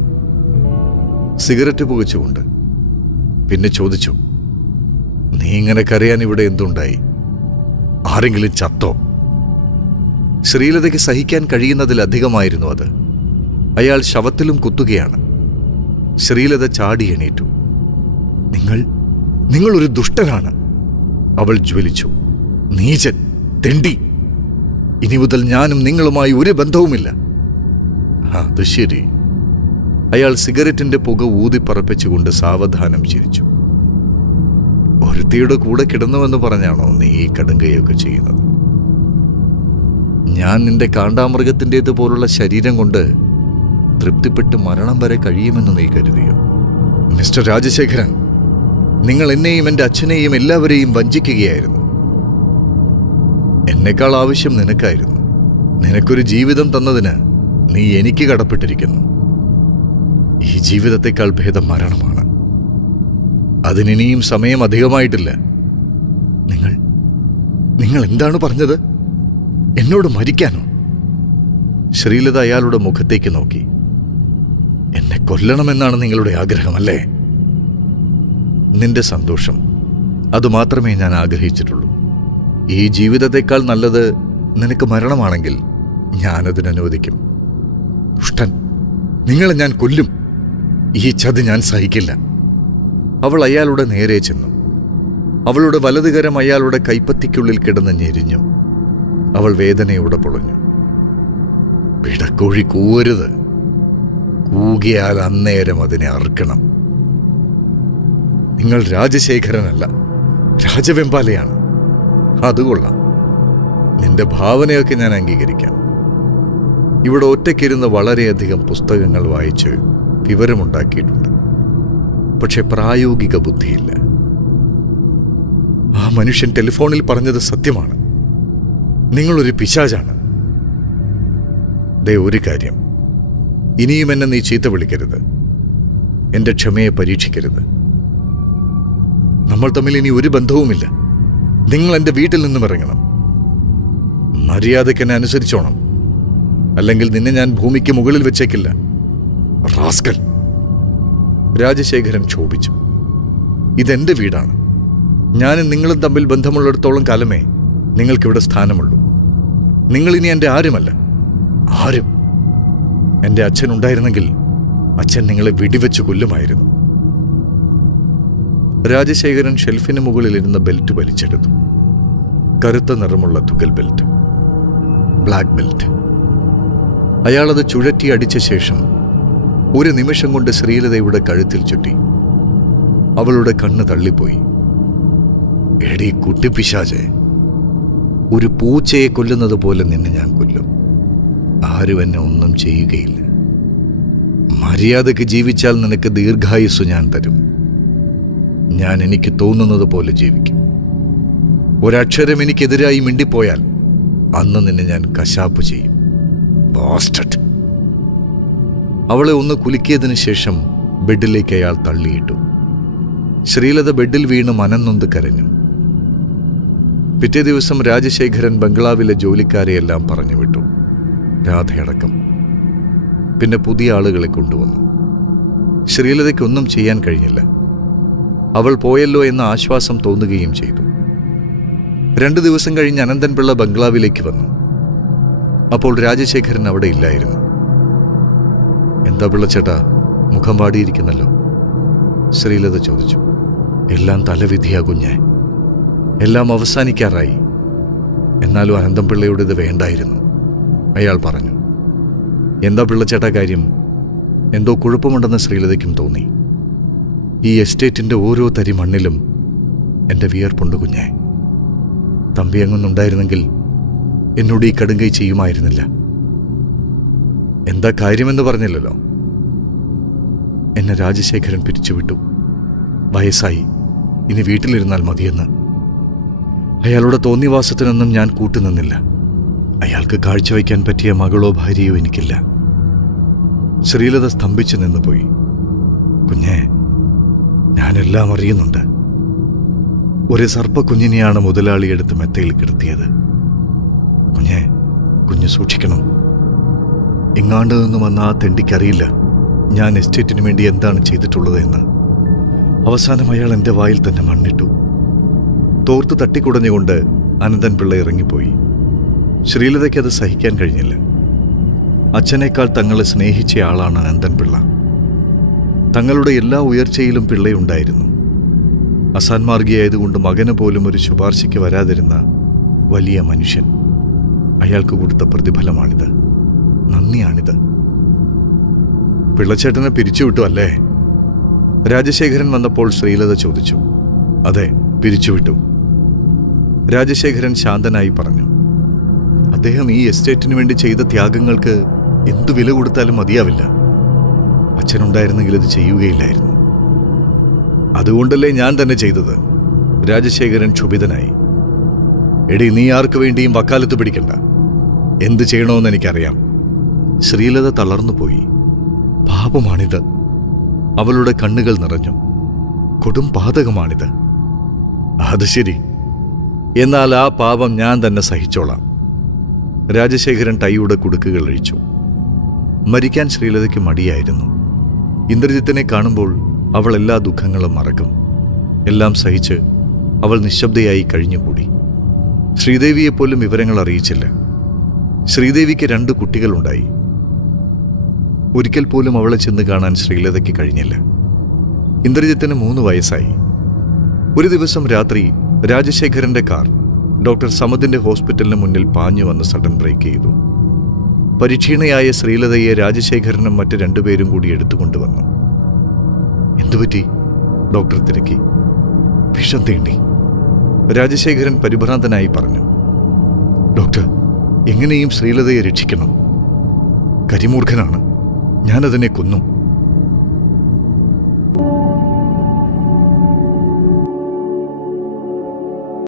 സിഗരറ്റ് പുകച്ചുകൊണ്ട്. പിന്നെ ചോദിച്ചു, നീ ഇങ്ങനെ കരയാൻ ഇവിടെ എന്തുണ്ടായി? ആരെങ്കിലും ചത്തോ? ശ്രീലതയ്ക്ക് സഹിക്കാൻ കഴിയുന്നതിലധികമായിരുന്നു അത്. അയാൾ ശവത്തിലും കുത്തുകയാണ്. ശ്രീലത ചാടി എണീറ്റു. നിങ്ങൾ ഒരു ദുഷ്ടനാണ്, അവൾ ജ്വലിച്ചു. നീചൻ, തെണ്ടി! ഇനി മുതൽ ഞാനും നിങ്ങളുമായി ഒരു ബന്ധവുമില്ല. അത് ശരി. അയാൾ സിഗരറ്റിന്റെ പുക ഊതിപ്പറപ്പിച്ചുകൊണ്ട് സാവധാനം ചിരിച്ചു. ഒരുത്തിയുടെ കൂടെ കിടന്നുവെന്ന് പറഞ്ഞാണോ നീ ഈ കടുങ്കയൊക്കെ ചെയ്യുന്നത്? ഞാൻ നിന്റെ കാണ്ടാമൃഗത്തിൻ്റേതുപോലുള്ള ശരീരം കൊണ്ട് തൃപ്തിപ്പെട്ട് മരണം വരെ കഴിയുമെന്ന് നീ കരുതിയോ? മിസ്റ്റർ രാജശേഖരൻ, നിങ്ങൾ എന്നെയും എൻ്റെ അച്ഛനെയും എല്ലാവരെയും വഞ്ചിക്കുകയായിരുന്നു. എന്നെക്കാൾ ആവശ്യം നിനക്കായിരുന്നു. നിനക്കൊരു ജീവിതം തന്നതിന് നീ എനിക്ക് കടപ്പെട്ടിരിക്കുന്നു. ഈ ജീവിതത്തെക്കാൾ ഭേദം മരണമാണ്. അതിനിനിയും സമയം അധികമായിട്ടില്ല. നിങ്ങൾ എന്താണ് പറഞ്ഞത്? എന്നോട് മരിക്കാനോ? ശ്രീലത അയാളുടെ മുഖത്തേക്ക് നോക്കി. എന്നെ കൊല്ലണമെന്നാണ് നിങ്ങളുടെ ആഗ്രഹമല്ലേ? നിന്റെ സന്തോഷം, അതുമാത്രമേ ഞാൻ ആഗ്രഹിച്ചിട്ടുള്ളൂ. ഈ ജീവിതത്തെക്കാൾ നല്ലത് നിനക്ക് മരണമാണെങ്കിൽ ഞാനതിനനുവദിക്കും. ദുഷ്ടൻ, നിങ്ങളെ ഞാൻ കൊല്ലും. ഈ ചതി ഞാൻ സഹിക്കില്ല. അവൾ അയാളുടെ നേരെ ചെന്നു. അവളുടെ വലതുകരം അയാളുടെ കൈപ്പത്തിക്കുള്ളിൽ കിടന്ന് ഞെരിഞ്ഞു. അവൾ വേദനയോടെ പൊളഞ്ഞു. പിടക്കോഴി കൂവരുത്. കൂകിയാൽ അന്നേരം അതിനെ അറുക്കണം. നിങ്ങൾ രാജശേഖരനല്ല, രാജവെമ്പാലയാണ്. അതുകൊള്ളാം. നിന്റെ ഭാവനയൊക്കെ ഞാൻ അംഗീകരിക്കാം. ഇവിടെ ഒറ്റയ്ക്കിരുന്ന് വളരെയധികം പുസ്തകങ്ങൾ വായിച്ച് വിവരമുണ്ടാക്കിയിട്ടുണ്ട്. പക്ഷെ പ്രായോഗിക ബുദ്ധിയില്ല. ആ മനുഷ്യൻ ടെലിഫോണിൽ പറഞ്ഞത് സത്യമാണ്. നിങ്ങളൊരു പിശാചാണ്. ദേ ഒരു കാര്യം, ഇനിയും എന്നെ നീ ചീത്ത വിളിക്കരുത്. എൻ്റെ ക്ഷമയെ പരീക്ഷിക്കരുത്. നമ്മൾ തമ്മിൽ ഇനി ഒരു ബന്ധവുമില്ല. നിങ്ങൾ എൻ്റെ വീട്ടിൽ നിന്നും ഇറങ്ങണം. മര്യാദയ്ക്ക് എന്നെ അനുസരിച്ചോണം. അല്ലെങ്കിൽ നിന്നെ ഞാൻ ഭൂമിക്ക് മുകളിൽ വെച്ചേക്കില്ല. റാസ്കൽ! രാജശേഖരൻ ക്ഷോഭിച്ചു. ഇതെന്റെ വീടാണ്. ഞാനും നിങ്ങളും തമ്മിൽ ബന്ധമുള്ളിടത്തോളം കാലമേ നിങ്ങൾക്കിവിടെ സ്ഥാനമുള്ളൂ. നിങ്ങളിനി എൻ്റെ ആരുമല്ല. ആരും. എൻ്റെ അച്ഛൻ ഉണ്ടായിരുന്നെങ്കിൽ അച്ഛൻ നിങ്ങളെ വെടിവെച്ച് കൊല്ലുമായിരുന്നു. രാജശേഖരൻ ഷെൽഫിന് മുകളിലിരുന്ന ബെൽറ്റ് വലിച്ചെടുത്തു. കറുത്ത നിറമുള്ള തുകൽ ബെൽറ്റ്, ബ്ലാക്ക് ബെൽറ്റ്. അയാളത് ചുഴറ്റി അടിച്ച ശേഷം ഒരു നിമിഷം കൊണ്ട് ശ്രീലതയുടെ കഴുത്തിൽ ചുറ്റി. അവളുടെ കണ്ണ് തള്ളിപ്പോയി. എടീ കുട്ടിപ്പിശാചേ, ഒരു പൂച്ചയെ കൊല്ലുന്നത് പോലെ നിന്നെ ഞാൻ കൊല്ലും. ആരും എന്നെ ഒന്നും ചെയ്യുകയില്ല. മര്യാദയ്ക്ക് ജീവിച്ചാൽ നിനക്ക് ദീർഘായുസ് ഞാൻ തരും. ഞാൻ എനിക്ക് തോന്നുന്നത് പോലെ ജീവിക്കും. ഒരക്ഷരം എനിക്കെതിരായി മിണ്ടിപ്പോയാൽ അന്ന് നിന്നെ ഞാൻ കശാപ്പ് ചെയ്യും. ബാസ്റ്റർഡ്! അവളെ ഒന്ന് കുലുക്കിയതിനു ശേഷം ബെഡിലേക്ക് അയാൾ തള്ളിയിട്ടു. ശ്രീലത ബെഡിൽ വീണ് മനംനൊന്ത് കരഞ്ഞു. പിറ്റേ ദിവസം രാജശേഖരൻ ബംഗ്ലാവിലെ ജോലിക്കാരെയെല്ലാം പറഞ്ഞുവിട്ടു, രാധയടക്കം. പിന്നെ പുതിയ ആളുകളെ കൊണ്ടുവന്നു. ശ്രീലതയ്ക്കൊന്നും ചെയ്യാൻ കഴിഞ്ഞില്ല. അവൾ പോയല്ലോ എന്ന ആശ്വാസം തോന്നുകയും ചെയ്തു. 2 ദിവസം കഴിഞ്ഞ് അനന്തൻപിള്ള ബംഗ്ലാവിലേക്ക് വന്നു. അപ്പോൾ രാജശേഖരൻ അവിടെ ഇല്ലായിരുന്നു. എന്താ പിള്ളച്ചേട്ടാ, മുഖം വാടിയിരിക്കുന്നല്ലോ? ശ്രീലത ചോദിച്ചു. എല്ലാം തലവിധിയാ കുഞ്ഞേ, എല്ലാം അവസാനിക്കാറായി. എന്നാലും അനന്തൻപിള്ളയോടിത് വേണ്ടായിരുന്നു, അയാൾ പറഞ്ഞു. എന്താ പിള്ളച്ചേട്ടാ കാര്യം? എന്തോ കുഴപ്പമുണ്ടെന്ന് ശ്രീലതയ്ക്കും തോന്നി. ഈ എസ്റ്റേറ്റിന്റെ ഓരോ തരി മണ്ണിലും എൻ്റെ വിയർപ്പുണ്ട് കുഞ്ഞേ. തമ്പി അങ്ങൊന്നുണ്ടായിരുന്നെങ്കിൽ എന്നോട് ഈ കടുങ്കൈ ചെയ്യുമായിരുന്നില്ല. എന്താ കാര്യമെന്ന് പറഞ്ഞില്ലല്ലോ. എന്നെ രാജശേഖരൻ പിരിച്ചുവിട്ടു. വയസ്സായി, ഇനി വീട്ടിലിരുന്നാൽ മതിയെന്ന്. അയാളുടെ തോന്നിവാസത്തിനൊന്നും ഞാൻ കൂട്ടുനിന്നില്ല. അയാൾക്ക് കാഴ്ചവെക്കാൻ പറ്റിയ മകളോ ഭാര്യയോ എനിക്കില്ല. ശ്രീലത സ്തംഭിച്ചു നിന്നുപോയി. കുഞ്ഞേ, ഞാനെല്ലാം അറിയുന്നുണ്ട്. ഒരു സർപ്പക്കുഞ്ഞിനെയാണ് മുതലാളിയെടുത്ത് മെത്തയിൽ കിടത്തിയത്. കുഞ്ഞേ, കുഞ്ഞ് സൂക്ഷിക്കണം. ഇങ്ങാണ്ട് നിന്ന് വന്ന ആ തെണ്ടിക്കറിയില്ല ഞാൻ എസ്റ്റേറ്റിനു വേണ്ടി എന്താണ് ചെയ്തിട്ടുള്ളത് എന്ന്. അവസാനം അയാൾ എൻ്റെ വായിൽ തന്നെ മണ്ണിട്ടു. തോർത്ത് തട്ടിക്കുടഞ്ഞുകൊണ്ട് അനന്തൻപിള്ള ഇറങ്ങിപ്പോയി. ശ്രീലതയ്ക്ക് അത് സഹിക്കാൻ കഴിഞ്ഞില്ല. അച്ഛനേക്കാൾ തങ്ങളെ സ്നേഹിച്ച ആളാണ് അനന്തൻപിള്ള. തങ്ങളുടെ എല്ലാ ഉയർച്ചയിലും പിള്ളയുണ്ടായിരുന്നു. അസാൻമാർഗിയായതുകൊണ്ട് മകന് പോലും ഒരു ശുപാർശയ്ക്ക് വരാതിരുന്ന വലിയ മനുഷ്യൻ. അയാൾക്ക് കൊടുത്ത പ്രതിഫലമാണിത്, നന്ദിയാണിത്. പിള്ളച്ചേട്ടനെ പിരിച്ചുവിട്ടു അല്ലേ? രാജശേഖരൻ വന്നപ്പോൾ ശ്രീലത ചോദിച്ചു. അതെ, പിരിച്ചുവിട്ടു. രാജശേഖരൻ ശാന്തനായി പറഞ്ഞു. അദ്ദേഹം ഈ എസ്റ്റേറ്റിനു വേണ്ടി ചെയ്ത ത്യാഗങ്ങൾക്ക് എന്തു വില കൊടുത്താലും മതിയാവില്ല. അച്ഛനുണ്ടായിരുന്നെങ്കിൽ ഇത് ചെയ്യുകയില്ലായിരുന്നു. അതുകൊണ്ടല്ലേ ഞാൻ തന്നെ ചെയ്തത്. രാജശേഖരൻ ക്ഷുഭിതനായി. എടി, നീ ആർക്കു വേണ്ടിയും വക്കാലത്ത് പിടിക്കണ്ട. എന്ത് ചെയ്യണമെന്ന് എനിക്കറിയാം. ശ്രീലത തളർന്നുപോയി. പാപമാണിത്. അവളുടെ കണ്ണുകൾ നിറഞ്ഞു. കൊടും പാതകമാണിത്. അത് ശരി, എന്നാൽ ആ പാപം ഞാൻ തന്നെ സഹിച്ചോളാം. രാജശേഖരൻ ടൈയുടെ കുടുക്കുകൾ അഴിച്ചു. മരിക്കാൻ ശ്രീലതയ്ക്ക് മടിയായിരുന്നു. ഇന്ദ്രജിത്തിനെ കാണുമ്പോൾ അവൾ എല്ലാ ദുഃഖങ്ങളും മറക്കും. എല്ലാം സഹിച്ച് അവൾ നിശബ്ദയായി കഴിഞ്ഞുകൂടി. ശ്രീദേവിയെപ്പോലും വിവരങ്ങൾ അറിയിച്ചില്ല. ശ്രീദേവിക്ക് 2 കുട്ടികളുണ്ടായി. ഒരിക്കൽ പോലും അവളെ ചെന്ന് കാണാൻ ശ്രീലതയ്ക്ക് കഴിഞ്ഞില്ല. ഇന്ദ്രജിത്തിന് 3 വയസ്സായി. ഒരു ദിവസം രാത്രി രാജശേഖരന്റെ കാർ ഡോക്ടർ സമദിന്റെ ഹോസ്പിറ്റലിന് മുന്നിൽ പാഞ്ഞു വന്ന് സഡൻ ബ്രേക്ക് ചെയ്തു. പരിക്ഷീണയായ ശ്രീലതയെ രാജശേഖരനും മറ്റ് 2 പേരും കൂടി എടുത്തുകൊണ്ടുവന്നു. എന്തുപറ്റി? ഡോക്ടർ തിരക്കി. വിഷം തീണ്ടി, രാജശേഖരൻ പരിഭ്രാന്തനായി പറഞ്ഞു. ഡോക്ടർ, എങ്ങനെയും ശ്രീലതയെ രക്ഷിക്കണം. കരിമൂർഖനാണ്. ഞാനതിനെ കൊന്നു.